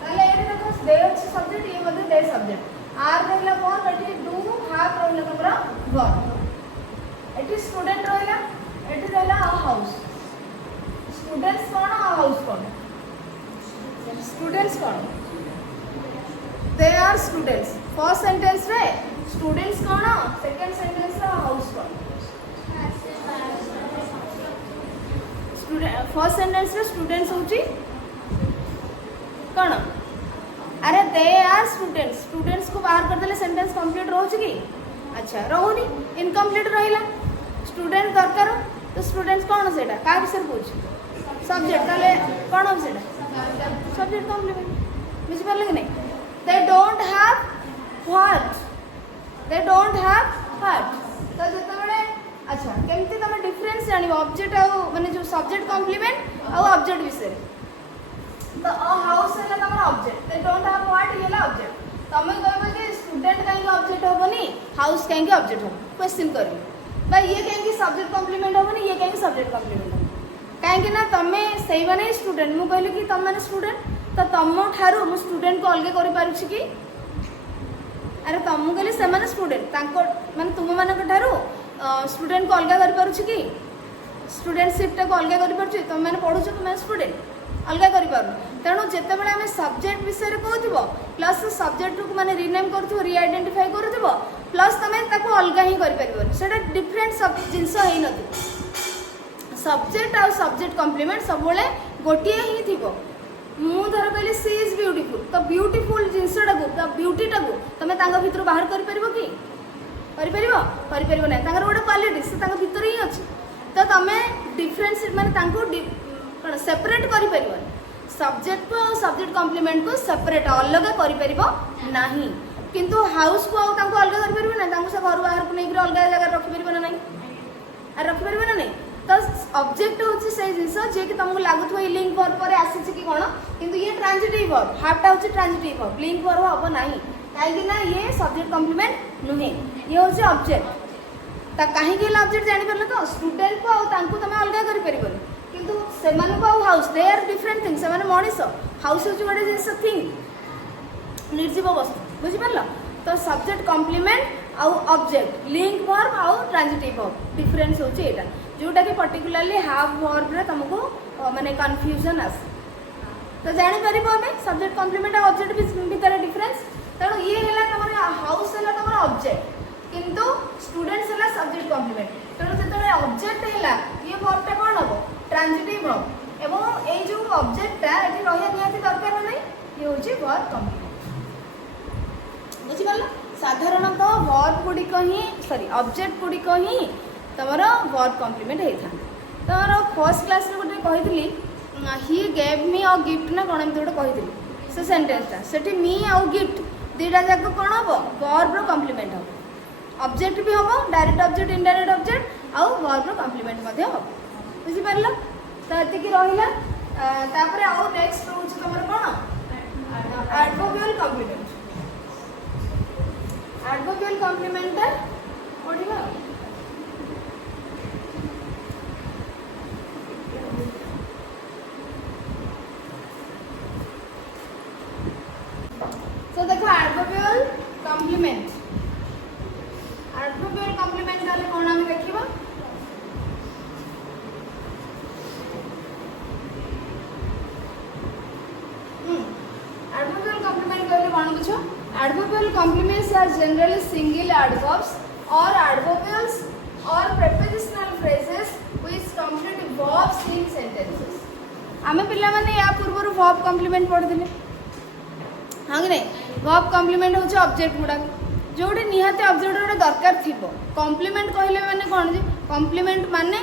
ताले एरे देखो दे अछि सब्जेक्ट ये मध्ये दे सब्जेक्ट आर रहला कोन एठी डू हैव रहला हमरा वर्ब एठी स्टूडेंट रहला एठी रहला अ हाउस स्टूडेंट्स कोन अ हाउस कोन स्टूडेंट्स कोन they are students first sentence रे स्टूडेंट्स कोन सेकंड सेंटेंस रे हाउस कोन फर्स्ट सेंटेंस रे स्टूडेंट्स होची कौन अरे दे आर स्टूडेंट्स स्टूडेंट्स को बाहर कर देले सेंटेंस कंप्लीट रहउची की अच्छा रहउनी इनकम्प्लीट रहिला स्टूडेंट दरकार तो स्टूडेंट्स कौन सेटा का विषय पूछ सब्जेक्ट ताले कौन हो सेटा सब्जेक्ट कंप्लीमेंट बुझि परले कि नहीं दे don't have what they don't have what तो जतबेले अच्छा केमती तमे डिफरेंस जानिबो ऑब्जेक्ट आ माने जो सब्जेक्ट कॉम्प्लीमेंट आ ऑब्जेक्ट विषय तो अ हाउस है तमर object they don't have what ये ऑब्जेक्ट तमे कहबो कि स्टूडेंट काहे ऑब्जेक्ट होबनी हाउस काहे ऑब्जेक्ट हो क्वेश्चन करियो भाई ये काहे सब्जेक्ट कॉम्प्लीमेंट होबनी ये काहे सब्जेक्ट कॉम्प्लीमेंट हो काहे ना तमे सही बने स्टूडेंट मु कहली कि तम माने स्टूडेंट तो तम ठारू मु स्टूडेंट को अलगे करि पारुछि कि अरे तम कहली से माने स्टूडेंट तांको माने तुम माने ठारू स्टूडेंट को अलग करि स्टूडेंटशिप को अलग करि तुम मैंने पढ़ुछ तुम स्टूडेंट अलग कर तेणु जिते बड़े आम सब्जेक्ट विषय कहूब प्लस सब्जेक्ट को माने रिनेम कर रिआइडेंटिफाई कर प्लस तुम अलग ही कर डिफरेंट जिनस हो न सब्जेक्ट आ सब्जेक्ट कॉम्प्लीमेंट सब गोटे ही थी मु धर कहली सी इज ब्यूटीफुल तो ब्यूटीफुल जिनसटा को ब्यूटीटा को तुम भर बाहर कर ना गोटे क्वालिटी से भीतर ही अच्छी तो तुम डिफरेंस माने कौन सेपरेट कर सब्जेक्ट को सब्जेक्ट कॉम्प्लीमेंट को सेपरेट अलग कर किंतु हाउस को अलग कर ना से घर बाहर को लेकर अलग जगह रखिपर ना नहीं रखिपर ना नहीं तो ऑब्जेक्ट हूँ से जिनस जी कि तुमको लगुव ये लिंक वर्ब पर आसी कि कौन किंतु ये ट्रांजिटिव वर्ब हाफटा हूँ ट्रांजिटिव वर्ब लिंक वर्ब हम ना कहीं ये सब्जेक्ट कॉम्प्लीमेंट नुहे ये हूँ ऑब्जेक्ट कहीं ऑब्जेक्ट जापर तो स्टूडेंट को तुम अलग कर किंतु से house they are different thing से मनीष हाउस हूँ गोटे जिन थिंग निर्जीव वस्तु बुझिपार तो सब्जेक्ट कॉम्प्लीमेंट आउ ऑब्जेक्ट लिंक वर्ब आउ ट्रांजिटिव वर्ब डिफरेंस होची एटा जोटा कि पर्टिकुलरली हाफ वर्ब रे तुमको माने कंफ्यूजन आस तो जानि परिबो हमें सब्जेक्ट कॉम्प्लीमेंट और ऑब्जेक्ट भीतर डिफरेंस तेणु ये हैला तमर हाउस हैला तमर ऑब्जेक्ट किंतु स्टूडेंट्स हैला सब्जेक्ट कॉम्प्लीमेंट तेणु जतले ऑब्जेक्ट हैला ये वर्बटा कोन हबो ट्रांजिटिव वर्ब एवं ए जो ऑब्जेक्टटा एठी रहिया नियाती दरकार नै ये होची वर्ब कॉम्प्लीमेंट बुझी गलो साधारणतः वर्ब गुड़िक ही सॉरी ऑब्जेक्ट गुड़िक ही तुम वर्ब कॉम्प्लीमेंट होता तुम फर्स्ट क्लास में गोटे कही he gave me uh gift ना कौन एमती गोटे कही से सेंटेंसटा से मी आउ गिफ्ट दुईटा जाक कौन हम वर्ब कॉम्प्लीमेंट हम ऑब्जेक्ट भी हम डायरेक्ट ऑब्जेक्ट इनडायरेक्ट ऑब्जेक्ट आउ वर्ब कॉम्प्लीमेंट बुझीपार तो ये रहा आउ नेक्स्ट रोज तुम कौन एडवर्बियल कॉम्प्लीमेंट एडवर्बियल कॉम्प्लीमेंट पढ़ा तो देखो एडवर्बियल कॉम्प्लीमेंट ताले कौन आम देखा बुझ adverbial complements are generally single adverbs or adverbials or prepositional phrases which complete verbs in sentences. आमे पिला माने या पूर्व verb complement पढ़िले हाँ कि नहीं verb complement होचे ऑब्जेक्ट गुडा जोडे निहाते ऑब्जेक्ट गुडा दरकार थिबो कॉम्प्लीमेंट कहले माने कोन जे कॉम्प्लीमेंट माने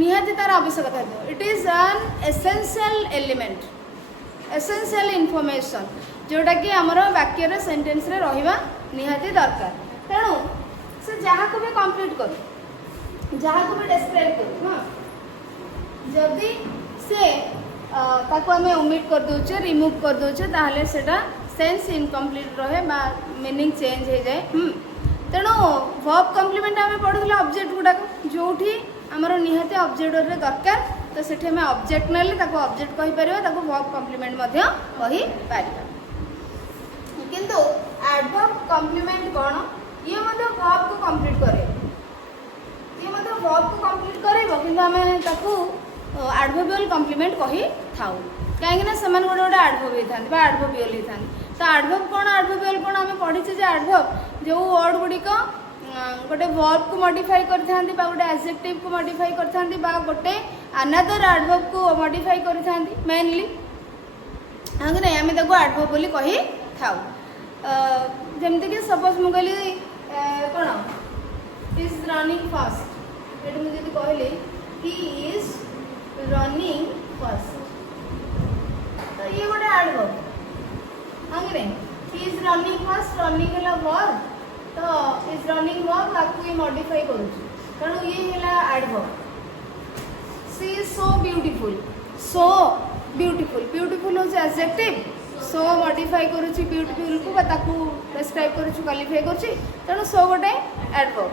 निहाते तार आवश्यकता थिबो it is an essential element essential information जोटा कि आमर वाक्य रे सेंटेंस रे रहिबा निहाती दरकार तेणु से जहाँ को भी कंप्लीट कर जहाँ को भी डिस्क्राइब कर हाँ जदि से ताको आमे ओमिट कर दोचे रिमूव कर दोचे ताहले सेटा सेंस इनकम्प्लीट रहे बा मीनिंग चेंज हो जाए तेणु वर्ब कम्प्लीमेंट आमे पढ़ुला ऑब्जेक्ट गुडा जोठी आमर निहाती ऑब्जेक्ट रे दरकार तो सेठी आमे ऑब्जेक्ट नेले ताको ऑब्जेक्ट कहि परिबा ताको वर्ब कम्प्लीमेंट मध्य कहि परिबा किंतु एडवर्ब कम्प्लीमेंट कोन ये मध्य वर्ब को कंप्लीट करे ये मध्य वर्ब को कंप्लीट करेबो किंतु आमे ताको एडवर्बियल कम्प्लीमेंट कहि थाउ कहीं ना समान गोटे गोटे एडवर्ब होता है एडवर्बियल होता है तो एडवर्ब कौन एडवर्बियल कौन आम पढ़ी जे एडवर्ब जो वर्ड गुड़िक गोटे वर्ब को मॉडिफाई करते गोटे एडजेक्टिव को मॉडिफाई करते गोटे अनदर एडवर्ब को मॉडिफाई करते मेनली हाँ कि नहीं आम एडवर्ब बोली कही थाउ जमती कि सपोज मुझे कहली कौन इज रनिंग फास्ट ये मुझे कहली ही इज रनिंग फास्ट तो ये गोटे एडवर्ब हाँ कि नहीं he is running fast running है वर्ब तो इज रनिंग वर्ब ताकू मॉडिफाई करूँ तेणु ये है adverb she is so beautiful beautiful हूँ एडजेक्टिव सो मॉडिफाई करुँची ब्यूटीफुल को ताकू डिस्क्राइब करुँची क्वालिफाई करुँची तेणु सो गोटे एडवर्ब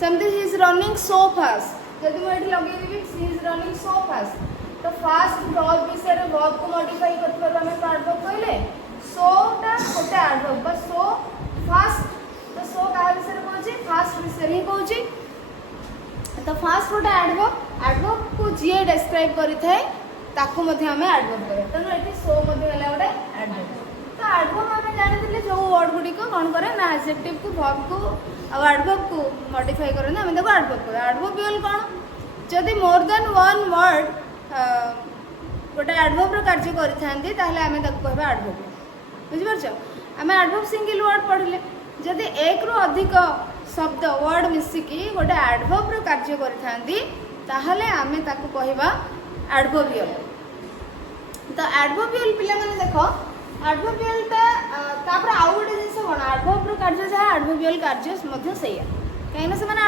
सेमती ही इज रनिंग सो फास्ट जब मुझे लगे सी इज रनिंग सो फास्ट तो फास्ट वर्ब विषय में वर्ब को मॉडिफाई करते आम एडवर्ब कहले सोटा गोटे एडवर्ब बस सो फास्ट तो सो क्या विषय में कहूँ फास्ट विषय ही कहूँ तो फास्ट गोटे एडवर्ब को जी डिस्क्राइब करें ताकू आम एडवर्ब करें तेणु ये सो गोटे एडवर्ब तो एडवर्ब आम जानी जो वर्ड गुड़िक कौन करे ना एडजेक्टिव को वर्ब को और एडवर्ब को मॉडिफाई करते आम एडवर्ब करें एडवर्बियल कौन जदि मोर देन वन वर्ड गोटे एडवर्ब कार्य करें आम कह एडवर्ब बुझिपार आम एडवर्ब सिंगल वर्ड पढ़ले जदि एक रु अधिक शब्द वर्ड मिसिकी गोटे एडवर्ब कार्य करें आम कहवा एडवर्बियल तो एडवर्बियल पिला माने देखो एडवर्बियलटा आउ गोटे जिन कौन एडवर्ब कार्य जहाँ एडवर्बियल कार्य कहीं से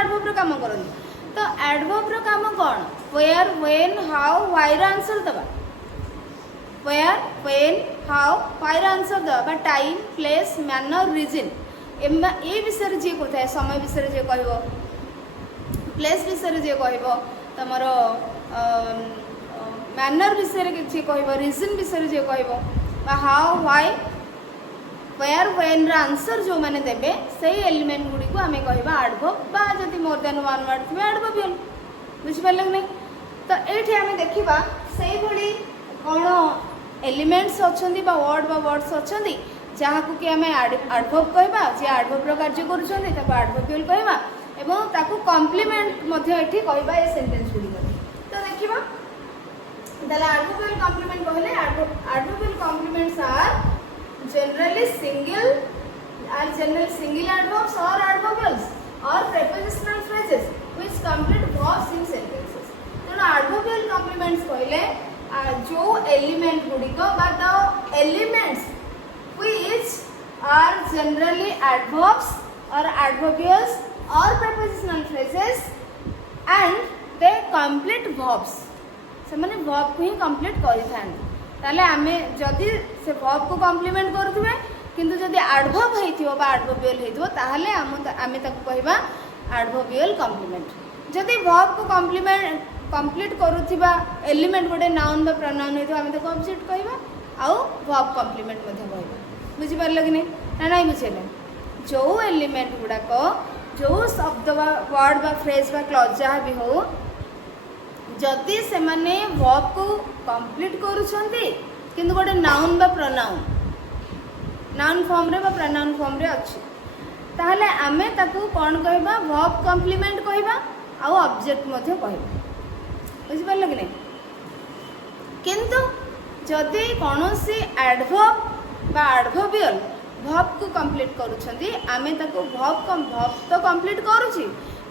एडवर्ब काम करते तो एडवर्ब काम कौन where when how why answer दबा where when how why answer दबा टाइम प्लेस मैनर रीजन ए विषय जी कह समय विषय जी कह प्लेस विषय जी कह तुम मैनर विषय किसी कह रीजन विषय जी कह how why where when answer जो मैंने देवे से एलिमेंट गुड़ी को आम कहवा एडवर्ब बा जदि मोर देन वन वर्ड थे एडवर्बियल बुझिपारे कि नहीं तो ये आम देखा से भली कौन एलिमेंट्स अच्छा वर्ड बा वर्ड्स अच्छा जहाँ को कि आम एडवर्ब कहवा जी एडवर्ब कार्य करेडवर्बियल कहवा एवं ताकू कम्प्लीमेंट कहवा ये सेंटेंस गुड़ी तो देखा एडवर्बियल कम्प्लीमेंट कहले adverbial complements are generally single adverbs or adverbials or prepositional phrases which complete verbs in sentences तेणु adverbial complements कहले जो एलिमेंट गुड़िक बा the elements which are generally adverbs or adverbials or prepositional phrases and they complete verbs से माने verb को ही complete करिथान ताले आमे जदि से वर्ब को कम्प्लीमेंट करुवे किंतु जदि एडवर्ब होइथिबो बा एडवर्बियल होइथिबो ताहले आमे ताको कहबा एडवर्बियल कम्प्लीमेंट जदि वर्ब को कंप्लीट करुथिबा एलिमेंट गोटे नाउन बा प्रोनाउन होइथिबो आमे ताको ऑब्जेक्ट कहबा आउ वर्ब कम्प्लीमेंट मध्ये कहबा बुझि पारले कि नहीं ना बुझेले जो एलिमेंट गुड़ाक जो शब्द बा वर्ड बा फ्रेज बा क्लॉज जहाँ भी हो जदि से माने वर्ब को कंप्लीट करुछंती किंतु गोटे नाउन बा प्रोनाउन नाउन फॉर्म रे प्रोनाउन फॉर्म रे अच्छी ताहले आमे ताकू कौन कहबा वर्ब कॉम्प्लीमेंट कहबा आउ ऑब्जेक्ट मध्य कहबा बुझि पारल कि नहीं किंतु जदि कौनसी एडवर्ब बा एडवर्बियल वर्ब को कंप्लीट करूछंती आमे ताको वर्ब तो कंप्लीट करूची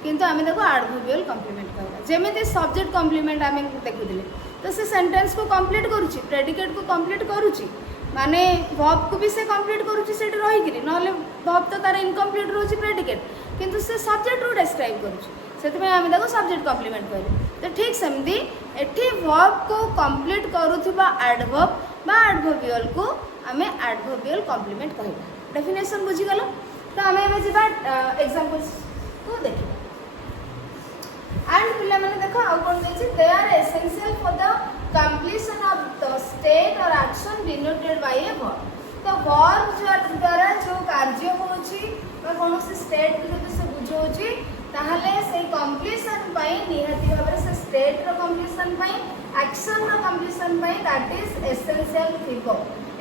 किंतु आमे ताको एडवर्बियल कॉम्प्लीमेंट कहबा जेमिति सब्जेक्ट कॉम्प्लीमेंट आमे देखुदिले तो से सेंटेंस को कंप्लीट करूची प्रेडिकेट को कंप्लीट करूची माने वर्ब को भी से कंप्लीट करूची सेठी रही कि नले वर्ब तो तार इनकम्प्लीट रहउची प्रेडिकेट किंतु से सब्जेक्ट को डिस्क्राइब करूची सेति आमे ताको सब्जेक्ट कॉम्प्लीमेंट कहले तो ठीक सेमती एठी वर्ब को कंप्लीट करूथिबा एडवर्ब बा एडवर्बियल को आमे एडवर्बियल कॉम्प्लीमेंट कहबा डेफिनेशन बुझी गलो तो आमे एबे जिबा एग्जांपल्स को देखिबा एंड पिला माने देखो आउ कोन देछि they are essential for the completion of the state or action denoted by a verb तो वर्ब जो द्वारा जो कार्य होछि बा कोनोसी स्टेट को जदि से बुझोछि ताहले से कंप्लीशन पई निहाती भाबरे से स्टेट रो कंप्लीशन पई एक्शन रो कंप्लीशन पई दैट इज एसेंशियल थिबो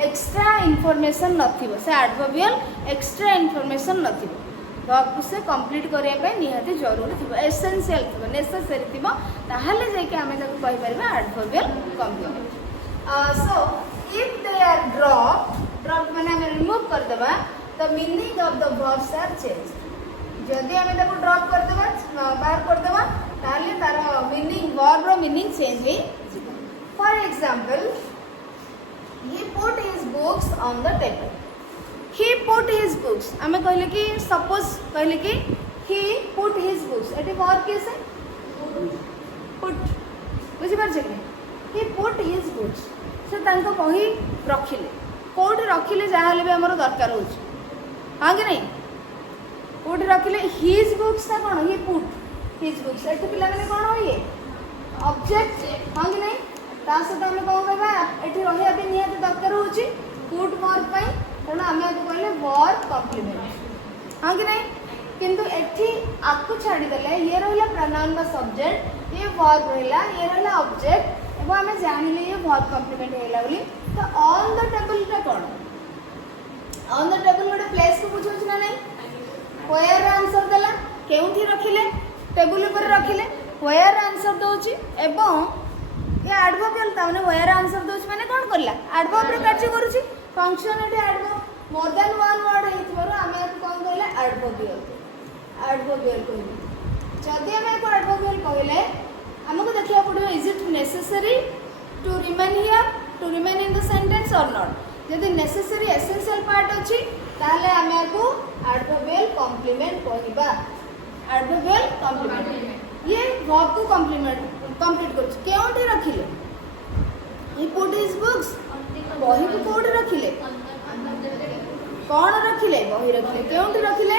एक्स्ट्रा इंफॉर्मेशन नथिबो से एडवर्बियल एक्स्ट्रा इंफॉर्मेशन नथिबो वर्ब से कंप्लीट करिया पई निहाती जरूरी थिबो एसेंशियल थिबो नेसेसरी थिबो ताहले जे कि हमें ताको कहि परबा adverbial complement so if they are drop माने हम रिमूव कर देबा the meaning of the verbs are changed जदि आमे ताको ड्रॉप कर देबा बाहर कर देबा ताले तार मीनिंग वर्ब रो मीनिंग चेंज हे for example he put his books on the table he put his books आमे कहले कि सपोज कहले कि he put his books eighty verb कैसे put बुझि पार छै he put his books से तांको बही रखिले कोड रखिले जाहले भी हमरो दरकार होछ हां कि नहीं कोड रखिले his books ता कोन he put his books eighty पिला माने कोन होइए ऑब्जेक्ट हां कि नहीं ता सहित आम कौन कहवा ये रहा भी निहत दरकार होची पुट वर्ब पाई तेणु आम कहले वर्ब कॉम्प्लीमेंट हाँ कि नहीं किंतु एठी आपको छाड़ीदेले ये रहा प्रोनाउन बा सब्जेक्ट ये वर्ब रहा ये रहा ऑब्जेक्ट एवं आम जानिले ये वर्ब कॉम्प्लीमेंट हैला बोली तो ऑन द टेबल टा कोन ऑन द टेबल गोटे प्लेस को बुझौछ ना नहीं वेयर आंसर देला केउठी रखिले टेबल ऊपर रखिले वेयर आंसर दोची एवं ये एडवर्बियल ता माने वेयर आंसर दोछ माने कोन करला एडवर्ब रे कार्य करूची फंक्शन एटे adverb more than one word हेतबरो आमे कोन कहले एडवर्बियल कहले जदि आमे को एडवर्बियल कहले हमको देखिया पड़ो is it necessary to remain here to remain in the sentence or not यदि नेसेसरी एसेंशियल पार्ट अछि ताले आमे को एडवर्बियल कॉम्प्लीमेंट कहबा एडवर्बियल कॉम्प्लीमेंट ये वर्ब को कॉम्प्लीमेंट कंप्लीट कर केउठी रखिले ही पुट हिज बुक्स बही को कोड रखिले कौन रखिले बही रखिले केउठी रखिले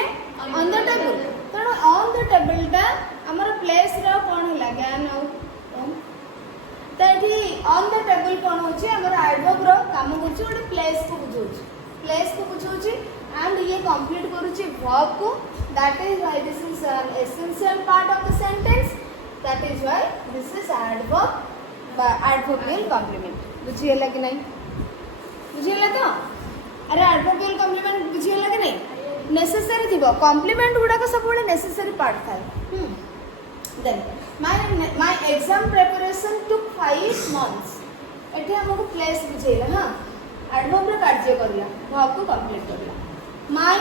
ऑन द टेबल तेणु ऑन द टेबल टा हमर प्लेस रा कोन हला ज्ञान आउ तठी ऑन द टेबल कोन होची हमर एडवर्ब रो काम करची ओडे प्लेस को बुझौची एंड ये कंप्लीट करूची वर्ब को that is why this is an essential part of the sentence that is why this is adverbial complement बुझिएला कि नहीं बुझिएला तो अरे adverbial complement बुझिएला कि नहीं नेसेसरी थिबो कॉम्प्लीमेंट गुडा का सब बडे नेसेसरी पार्ट थाए then my exam preparation took 5 months एठी हमको प्लेस बुझिएला हां एडवर्ब रे कार्य करला वर्ब को कंप्लीट करला my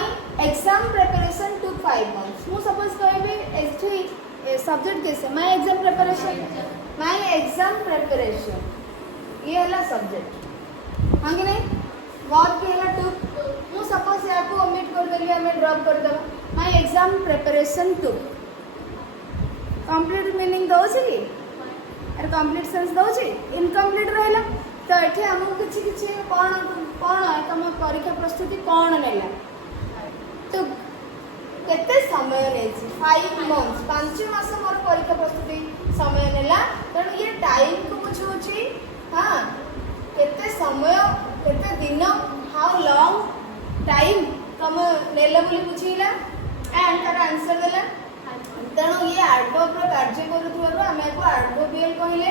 exam preparation took 5 months मु सपोज कहबे एठी सब्जेक्ट कैसे माय एग्जाम प्रिपरेशन ये हला सब्जेक्ट हां कि नहीं वर्ब के हला टू मु सपोज या को ओमिट कर देली हमें ड्रॉप कर दो my exam preparation to complete meaning दोछि कि अरे कंप्लीट सेंस दोछि इनकम्प्लीट रहला तो एठी हमहु किछि कोन तम परीक्षा प्रस्तुति कोन नेला तो केते समय नेछि 5 मंथ्स 5 मास मोर परीक्षा प्रस्तुति समय नेला तेणु ये टाइम को बुझौछि हां केते समय केते दिन हाउ लॉन्ग टाइम तुम नेला बोली बुझिला एंड तार आंसर देला तेणु ये एडवर्ब रो कार्य करूथबारो आमे को एडवर्बियल कहले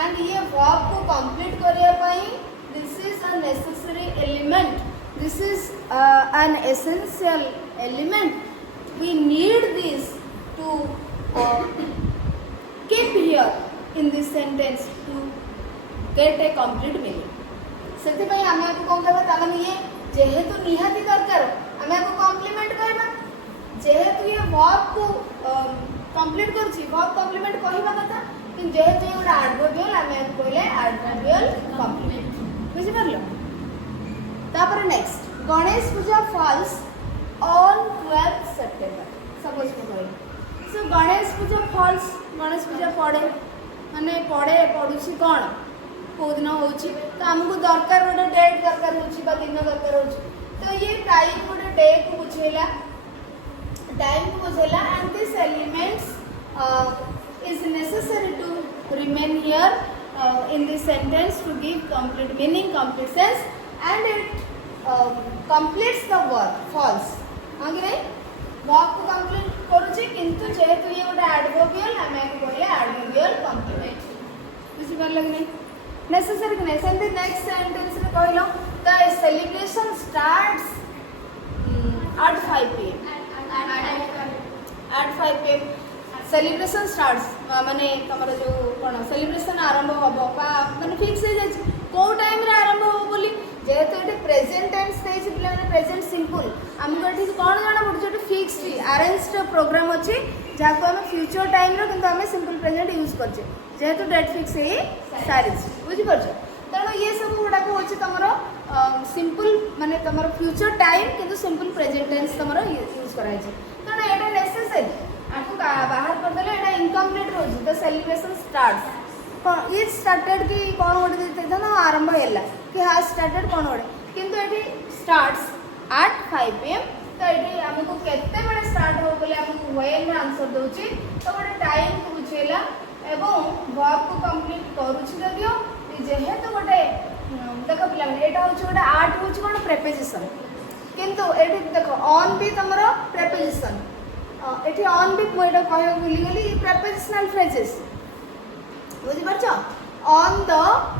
एंड ये वर्ब को कंप्लीट करिया पई this is a necessary element this is an essential element. We need this to keep here in this sentence to get a complete meaning. ସେଥିପାଇଁ ଆମେ ଆକୁ କ'ଣ କହିବା ତାମାନେ ଇଏ ଯେହେତୁ ନିହାତି ଦରକାର ଆମେ ଆକୁ କମ୍ପ୍ଲିମେଣ୍ଟ କହିବା। ଯେହେତୁ ଇଏ ଭର୍ବକୁ କମ୍ପ୍ଲିଟ୍ କରୁଛି ଭର୍ବ କମ୍ପ୍ଲିମେଣ୍ଟ କହିବା କଥା, କିନ୍ତୁ ଯେହେତୁ ଇଏ ଗୋଟେ ଆଡଭର୍ବିଆଲ ଆମେ ଆକୁ କହିଲେ ଆଡଭର୍ବିଆଲ କମ୍ପ୍ଲିମେଣ୍ଟ। ବୁଝିପାରିଲ? ତାପରେ next Ganesh Puja falls on 12th September. Suppose ମୁଁ କହିଲି ସୋ ଗଣେଶ ପୂଜା ଫଲ୍ସ, ଗଣେଶ ପୂଜା ପଡ଼େ ମାନେ ପଡ଼ୁଛି କ'ଣ କେଉଁ ଦିନ ହେଉଛି, ତ ଆମକୁ ଦରକାର ଗୋଟେ ଡେଟ୍ ଦରକାର ହେଉଛି ବା ଦିନ ଦରକାର ହେଉଛି, ତ ଇଏ ଟାଇମ୍ ଗୋଟେ ଡେକୁ ବୁଝେଇଲା, ଟାଇମ୍କୁ ବୁଝେଇଲା। And this elements is necessary to remain here in this sentence to give complete meaning, complete sense, and it completes the verb false. आगे नहीं verb को complete करूची, किंतु जेहेतु ये गोटे adverbial हमें बोले adverbial complement। बुझी पार लगे नहीं necessary कि नहीं। सेंटे next sentence में कहलो the celebration starts at 5 p.m. at 5 p.m. Celebration starts माने तमरो जो कोन सेलिब्रेशन आरंभ होबो बा माने फिक्स हो जाय को टाइम रे आरंभ होबो बोली जेहेतु एटे प्रेजेंट टेंस देछि पिला माने प्रेजेंट सिंपल हमको एठी कोन जाना पड़छ एटे फिक्स अरेंज्ड प्रोग्राम अछि जाको हम फ्यूचर टाइम रो किंतु हम सिंपल प्रेजेंट यूज करछे जेहेतु डेट फिक्स हे सारिज बुझि परछ। तणो ये सब गुडा को अछि तमरो सिंपल माने तमरो फ्यूचर टाइम किंतु सिंपल प्रेजेंट टेंस तमरो यूज कराय छै। तणो एटा नेसेसरी आपको बाहर कर देले एटा इनकम्प्लीट रोज the celebration starts is started कि कोन गोटे देते था ना आरंभ हैला कि हैज स्टार्टेड कोन गोटे किंतु एटी स्टार्ट्स एट 5 pm। तो एटी हमको केते बडे स्टार्ट हो बोले हमको व्हेन रे आंसर दोची तो गोटे टाइम को बुझेला एवं वर्ब को कंप्लीट करूची दियो जेहेतु गोटे देखो पिला एटा होची गोटे आर्ट होची कोन प्रीपोजिशन किंतु एटी देखो ऑन भी तमरो प्रीपोजिशन एठी ऑन भी मोइडा कहयो भूली गेली प्रीपोजिशनल फ्रेजेस बुझि परछ ऑन द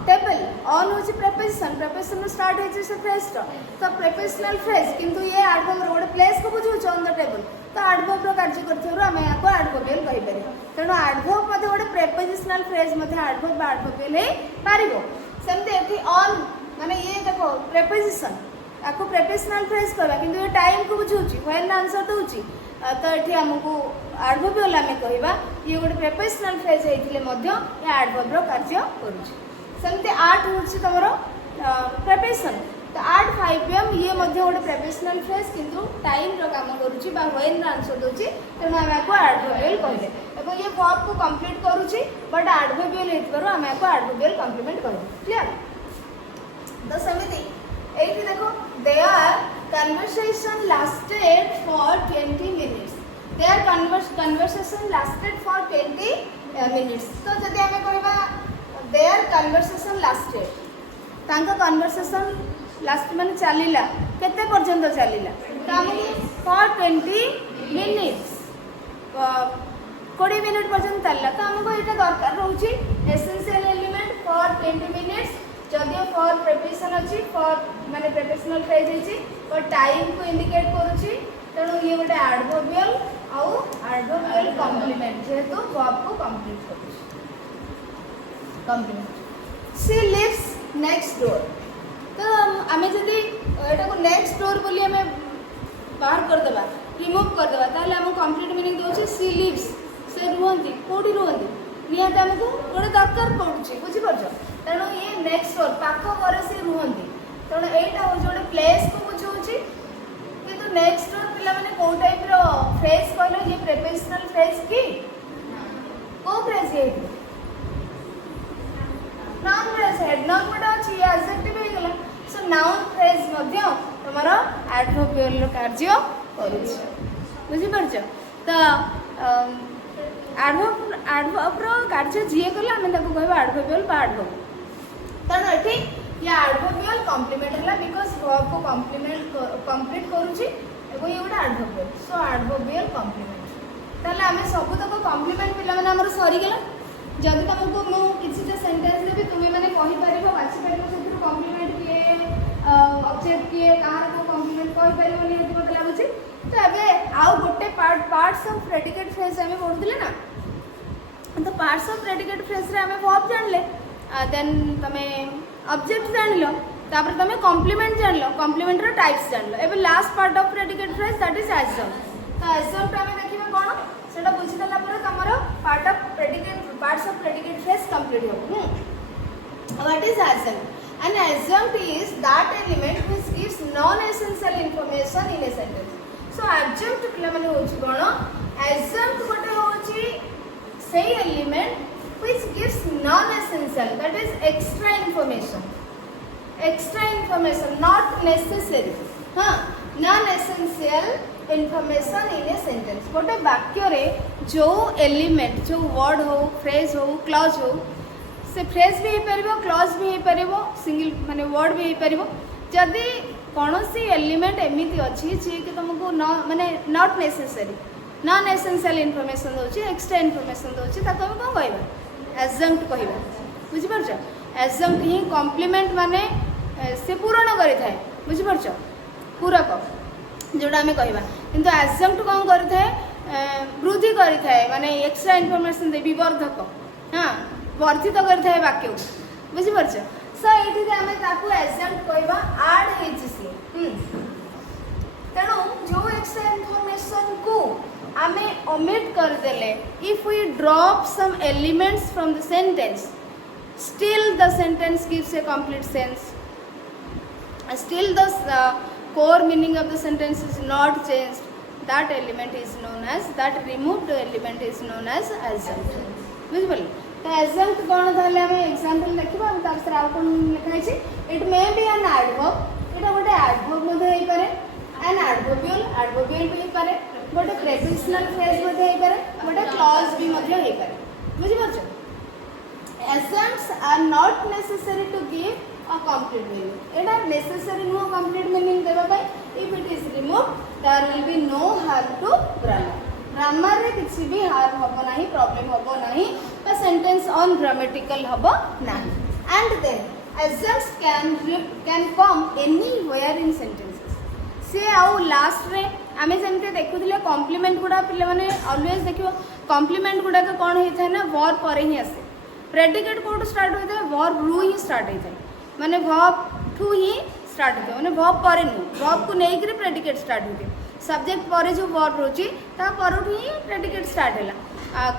टेबल ऑन होची प्रीपोजिशन स्टार्ट होची से फ्रेज तो प्रीपोजिशनल फ्रेज किंतु ये एडवर्ब रो प्लेस को बुझु ऑन द टेबल तो एडवर्ब रो कार्य करथरो हमें याको एडवर्बियल कहि पारे तनो एडवर्ब मध्ये गोटे प्रीपोजिशनल फ्रेज मध्ये एडवर्ब एडवर्बियल हे पारिबो सेमते एठी ऑन माने ये देखो प्रीपोजिशन याको प्रीपोजिशनल फ्रेज कहला किंतु ये टाइम को बुझुची व्हेन आंसर दोची तो ये आमको एडवर्बियल आम कहवा ये गोटे प्रीपोजिशनल फ्रेज होते ये एडवर्ब कार्य करुँच सेमती आर्ट हूँ तुम प्रीपोजिशन तो आर्ट 5 pm ये गोटे प्रीपोजिशनल फ्रेज किंतु टाइम काम करुँच व्हेन आंसर दूसरी तेणु आम आपको एडवर्बियल कहले और ये वर्ब को कंप्लीट करुँच बट एडवर्बियल आम आपको एडवर्बियल कम्प्लीमेंट करूँ क्लियर। तो सेमती ये देखो there conversation lasted for 20 minutes their conversation lasted for 20 minutes तो जदि हमें कहबा their conversation lasted तांका conversation last माने चलीला केते पर्यंत चलीला तो हमको for 20 minutes 20 मिनिट पर्यंत चलला तो हमको एटा दरकार रहउची essential element for 20 minutes जदियो फॉर प्रीपोजिशन अछि फॉर माने प्रीपोजिशनल फ्रेज अछि और टाइम को इंडिकेट करूछि तेणु ये गोटे एडवर्बियल आउ एडवर्बियल कॉम्प्लीमेंट जेहेतु वर्ब को कंप्लीट करूछि complement. She lives next door तो आमे जदि एटा को नेक्स्ट डोर बोली हमें बाहर कर देबा रिमूव कर देबा ताले हम कंप्लीट मीनिंग दोछि शी लिव्स से रुहंती कोठी रुहंती निहात हमको गोटे दरकार पड़ुछि बुझि परछ तेणु ये नेक्स्ट डोर पाख घर से रुहंती तेणु एटा हो जोटे प्लेस को बुझाऊँगी किंतु नेक्स्ट डोर पिला माने को टाइप रो फ्रेज कहलो ये प्रीपोजिशनल फ्रेज की को फ्रेज ये नाउन फ्रेज हेड नाउन मोटा अछि एडजेक्टिव हे गेला सो नाउन फ्रेज मध्य तमरो एडवर्बियल रो कार्य करूछ बुझि परछ तो एडवर्ब रो कार्य जे कला हम ताको कहबा एडवर्बियल बा एडवर्ब तण एठी या एडवर्बियल कॉम्प्लीमेंट है बिकॉज वर्ब को कंप्लीट करूची एवं ये गोटे एडवर्बियल सो एडवर्बियल कॉम्प्लीमेंट ताले आमे सब तक कॉम्प्लीमेंट पिला माने हमर सरी गेला जदि तुमको मु किछिटा सेंटेंस देबी तुमे माने कहि परबो बाछि परबो सेतिर कॉम्प्लीमेंट किए ऑब्जेक्ट किए कहार को कॉम्प्लीमेंट कहि हो परिबोनी ये मते लागुची। तो अबे आउ गोटे पार्ट्स ऑफ प्रेडिकेट फ्रेज हमें पढुले ना, तो पार्ट्स ऑफ प्रेडिकेट फ्रेज रे हमें वर्ब जानले, देन तमे ऑब्जेक्ट जानलो, तापर तमे कॉम्प्लीमेंट जानलो, कॉम्प्लीमेंट रो टाइप्स जानलो। एबे last part of predicate phrase that is एज्यूम। तो एज्यूम टा हमें देखिबे कोन सेटा बुझी देला पर तमरो part of predicate parts of predicate phrase complete हो। व्हाट इज एज्यूम? An adjunct is that element which gives non-essential information in a sentence. So adjunct पिला माने होची कोन? Adjunct गोटे होची सही element which gives non-essential, that is extra information. Extra information, not necessary. हाँ, non-essential information in a sentence. गोटे वाक्य रे जो element, जो word हो, phrase हो, clause हो, से फ्रेज भी हो क्लॉज भी हो सिंगल माने वर्ड भी हो जदि कौन सी एलिमेंट एमती अच्छी जी कि तुमको न माने not necessary non essential information दोची एक्स्ट्रा इनफॉरमेशन दोची ताको हम कोन कहबा एडजंक्ट कहबा बुझि परछ। एडजंक्ट ही कॉम्प्लीमेंट माने से पूर्ण करि थाए बुझि परछ पूरक जोड़ा हमें कहबा, किंतु एडजंक्ट कोन करि थाए वृद्धि करि थाए माने एक्स्ट्रा इनफॉरमेशन दे विवर्धक हां वर्धित करता है वाक्य बुझी परछ। सो एठी रे हमें ताकू एडजंक्ट कहबा ऐड हेछि से तेणु जो एक्स्ट्रा इनफॉरमेशन को हमें ओमिट कर देले if we drop some elements from the sentence still the sentence gives a complete sense, still the core meaning of the sentence is not changed, that element is known as, that removed element is known as adjunct बुझिबल। तो adjunct कौन थाले हमें example देखिबा हम तार से आउ कोन लिखा है it may be an adverb एटा गोटे एडवर्ब मध्ये हेई पारे एन एडवर्बियल भी हेई पारे गोटे प्रेपोजिशनल फ्रेज मध्ये हेई पारे गोटे क्लॉज भी मध्ये हेई पारे बुझि परछ। Adjuncts are not necessary to give a complete meaning, एटा नेसेसरी नो कंप्लीट मीनिंग देबा पई if it is removed there will be no harm to grammar, grammar रे किसी भी हार्म होबो नाही प्रॉब्लम होबो नाही तो सेंटेंस ऑन ग्रामेटिकल होबो नाही। And then adjuncts can come anywhere in sentences। से आउ लास्ट रे आमे जेमते देखुथिले कॉम्प्लीमेंट गुडा पिले माने ऑलवेज देखियो कॉम्प्लीमेंट गुडा के कोन हेइ थाय ना वर्ब परे ही आसे, प्रेडिकेट कोड स्टार्ट होय थाय वर्ब रु ही स्टार्ट होय थाय माने वर्ब टू ही स्टार्ट होय माने वर्ब परे नु वर्ब को नेइ करी प्रेडिकेट स्टार्ट होय सब्जेक्ट पर जो वर्ब रोची ता परठू ही प्रेडिकेट स्टार्ट हैला।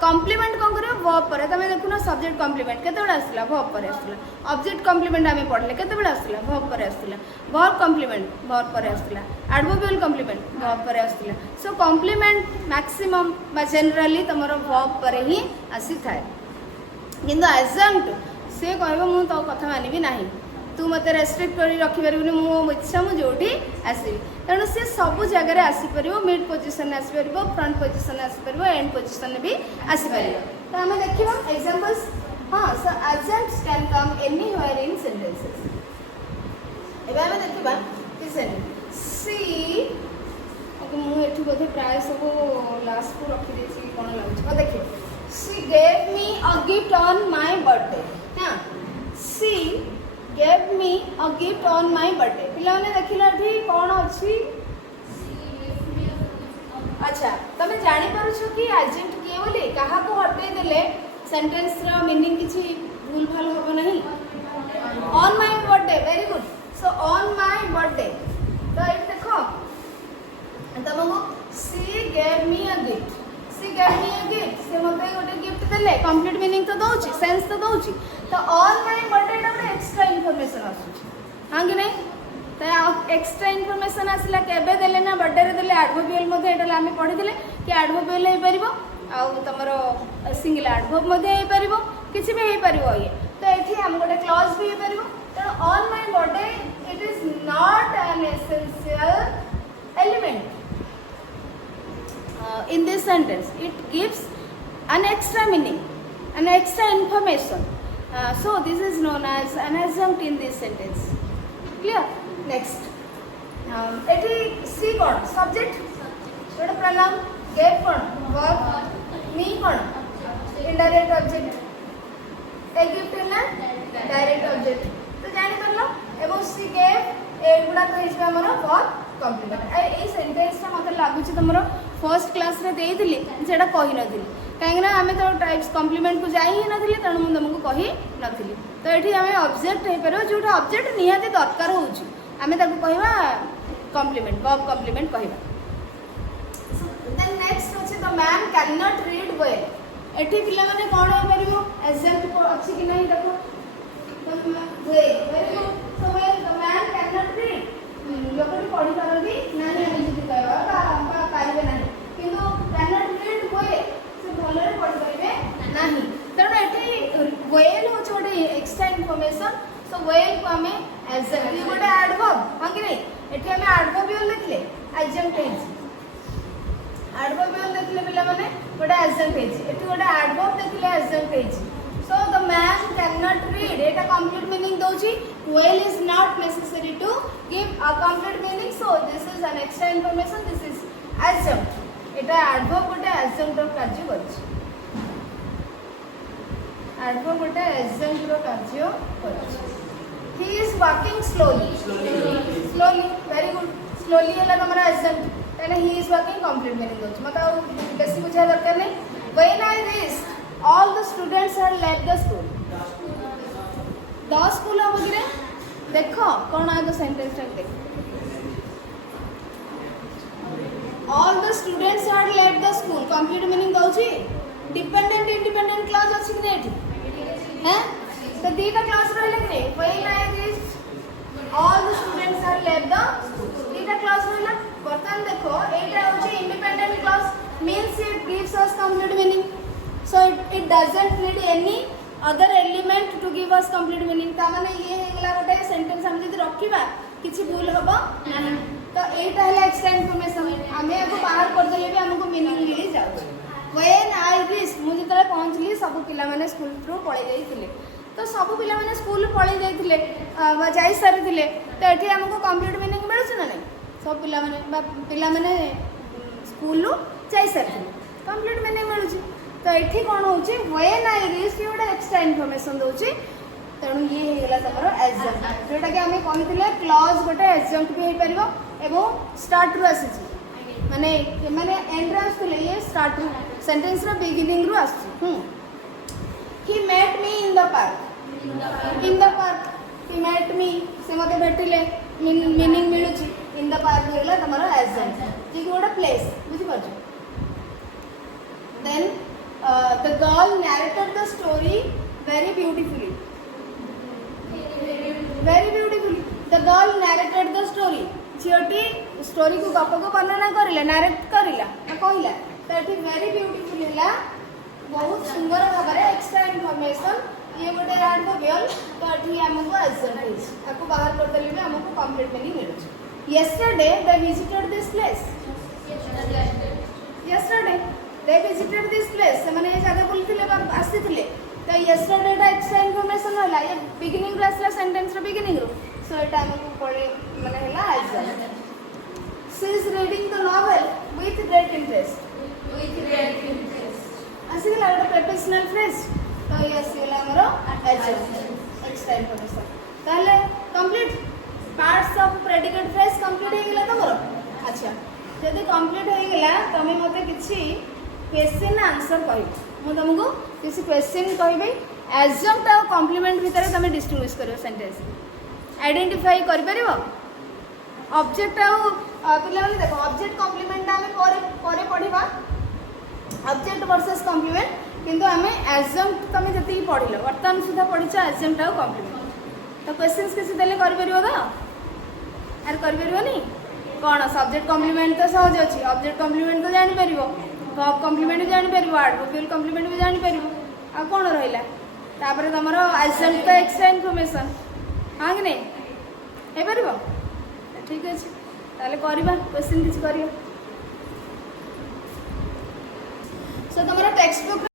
कॉम्प्लीमेंट कौन करियो वर्ब पर तमे देखुना सब्जेक्ट कॉम्प्लीमेंट केते बडा आसला वर्ब पर आसला, ऑब्जेक्ट कॉम्प्लीमेंट हमें पढले केते बडा आसला वर्ब पर आसला, वर्ब कॉम्प्लीमेंट वर्ब पर आसला, एडवर्बियल कॉम्प्लीमेंट वर्ब पर आसला। सो कॉम्प्लीमेंट मैक्सिमम बा जनरली तमरो वर्ब पर ही आसी थाए, किंतु एडजंक्ट से कहबो मु तो कथा मानिबी नाही तू मत रेस्ट्रिक्ट कर रखी पारिबनी मो इच्छा मु जोठी आसीबी, तेणु से सब जगह आसी परिबो मिड पोजीशन आसी परिबो फ्रंट पोजीशन आसी परिबो एंड पोजीशन भी आसी परिबो। तो हमें देखिबा एग्जांपल्स हां so adjuncts can come anywhere in sentences. एबे हमें देखिबा लिसन सी मु एठी बोधे प्राय सब लास्ट को रखी देछि कोन लागछ ओ देखियो सी gave me a gift on my birthday. हां सी gave me a gift on my birthday। पिला ने देखिला भी कोन अछि अच्छा तमे जानि पारु छ कि एजेंट किए बोली कहा को हटे देले सेंटेंस रा मीनिंग किछि भूल भाल होबो नहीं। On my birthday very good. So on my birthday तो इट देखो तमको she gave me a gift, she gave me a gift से मते गोटे गिफ्ट देले कंप्लीट मीनिंग तो दोछि सेंस तो दोछि। तो ऑन माय बर्थडे टा एक्स्ट्रा इनफॉरमेशन आसुछि हां कि नहीं। तो एक्स्ट्रा इनफॉरमेशन आसला केबे देले ना बर्थडे रे देले एडवर्बियल मध्ये एटा आमे पढि देले कि एडवर्बियल हे परिबो आ तमरो सिंगल एडवर्ब मध्ये हे परिबो किछि भी हे परिबो ये। तो एठी हम गोटे क्लॉज भी हे परिबो। तो on my birthday it is not an essential element in this sentence, it gives an extra meaning, an extra information, so this is known as an adjunct in this sentence। Clear? Next एटी सी कौन subject जोड़ा pronoun, gave कौन verb, me कौन indirect object, a gift है ना direct object। तो जानी कर लो एवं सी gave एगुड़ा तो इसमें हमारा verb कॉम्प्लीमेंट ए सेंटेंसटा मते लागुची तुमरो फर्स्ट क्लास रे देइथिली सेटा कहि नथिली काहेकि ना आमे तो टाइप्स कॉम्प्लीमेंट को जाई ही नथिली तण मु तुमको कहि नथिली तो एठी आमे ऑब्जेक्ट हे परबो जोटा ऑब्जेक्ट निहाते दरकार होउची आमे ताको कहिबा कॉम्प्लीमेंट वर्ब कॉम्प्लीमेंट कहिबा देन नेक्स्ट होची the man can not read well एठी पिला माने कोन हो परबो एग्जांपल को अछि कि नहीं देखो very good so well the man can not read लोकटी पढ़ी पारबी नाही हम जति कहबा बा पारिबे नाही किंतु कैन नॉट रीड वेल से भलरे पढ़ी पारिबे नाही तण एठी वेल हो छोटे एक्स्ट्रा इंफॉर्मेशन सो वेल को हमें एडजेक्ट ये गोटे एडवर्ब हां कि नहीं एठी हमें एडवर्बियल लिखले एडजेक्ट हेछि एडवर्बियल लिखले पिला माने गोटे एडजेक्ट हेछि एठी गोटे एडवर्ब लिखले एडजेक्ट हेछि so the man cannot read eta complete meaning doji well is not necessary to give a complete meaning so this is an extra information this is adjunct eta adverb gote adjunct ro karya करछि adverb gote adjunct ro karya करछि he is walking slowly very good slowly hela तमरा adjunct तने he is walking complete meaning दोछि मत बेसी बुझा दरकार नै when I reached all the students had left the school the school वगैरह देखो कौन है तो सेंटेंस तक देखो all the students had left the school complete meaning दोछि डिपेंडेंट इंडिपेंडेंट क्लास अछि कि नहीं हैं तो दीटा क्लास रहले कि नहीं when I reached all the students had left the school दीटा क्लास रहला बर्तन देखो एटा होछि independent clause means it gives us complete meaning so it doesn't need any other element to give us complete meaning ता माने ये हेगला गोटे सेंटेंस हम जदी रखिबा किछि भूल हबो नाही तो एटा हला एक्स्ट्रा इंफॉर्मेशन हमें को बाहर कर देले भी हमको मीनिंग मिली जाउ when I reached मु जतले पहुंचली सब पिला माने स्कूल थ्रू पळै जाईथिले तो सब पिला माने स्कूल पळै जाईथिले जाई सारिथिले तो एठी हमको कंप्लीट मीनिंग मिलछ ना नहीं सब पिला माने स्कूल लो जाई सारिथिले कंप्लीट मीनिंग मिलछ तो एठी कोन होची when I reached योडा एक्स्ट्रा इंफॉर्मेशन दोची तेणु ये हेगला तमरो एडजंक्ट जोटा कि हमें कहिथिले क्लॉज गोटे एडजंक्ट भी हे परिबो एवं स्टार्ट रु आसीची माने एंड रे आसले ये स्टार्ट रु सेंटेंस रो बिगिनिंग रु आसी he met me in the park he met me से मते भेटिले मीनिंग मिलुची in the park हेगला तमरो एडजंक्ट जे गोटा प्लेस बुझि परछ then the girl narrated the story very beautifully the girl narrated the story झियोटी स्टोरी को गप को वर्णना करिला नरेट करिला कहला तो एठी वेरी ब्यूटीफुल हिला बहुत सुंदर भाबरे एक्स्ट्रा इंफॉर्मेशन ये गोटे एडवर्बियल तो एठी हमको एडजेक्ट आको बाहर कर देले भी हमको कंप्लीट मीनिंग मिलुछ yesterday they visited this place they visited this place से माने ये जगह बुलथिले आसीथिले तो yesterday टा एक्स्ट्रा इंफॉर्मेशन होला ये बिगिनिंग रो असला सेंटेंस रो बिगिनिंग रो सो एटा हमको पढे माने हला example she is reading the novel with great interest आसीला एटा प्रोफेशनल फ्रेज तो ये आसीला हमरो एक्स्ट्रा इंफॉर्मेशन ताले complete parts of predicate phrase complete हे गेला तमरो अच्छा जदी कंप्लीट हे गेला तमे मते किछि क्वेश्चन आंसर कहि मु तुमको किसी क्वेश्चन कहबे एडजंक्ट और कॉम्प्लीमेंट भीतर तुम डिस्टिंग्विश करियो सेंटेंस आइडेंटिफाई कर परिबो ऑब्जेक्ट और पिला माने देखो ऑब्जेक्ट कॉम्प्लीमेंट हमें परे पढिबा ऑब्जेक्ट वर्सेस कॉम्प्लीमेंट किंतु हमें एडजंक्ट तुम जति पढिलो वर्तमान सुधा पढिछ एडजंक्ट और कॉम्प्लीमेंट तो क्वेश्चंस किसी देले कर परिबो तो आर कर परिबोनी कोन सब्जेक्ट कॉम्प्लीमेंट तो सहज अछि ऑब्जेक्ट कॉम्प्लीमेंट तो जानि परिबो वर्ब कॉम्प्लीमेंट भी जानि परिबो एडवर्बियल कॉम्प्लीमेंट भी जानि परिबो आ कोन रहिला तापर तमरो एडजेक्ट तो एक्स्ट्रा इंफॉर्मेशन हां कि नहीं हे परिबो ठीक अछि ताले करबा क्वेश्चन किछ करियो सो तमरो टेक्स्ट बुक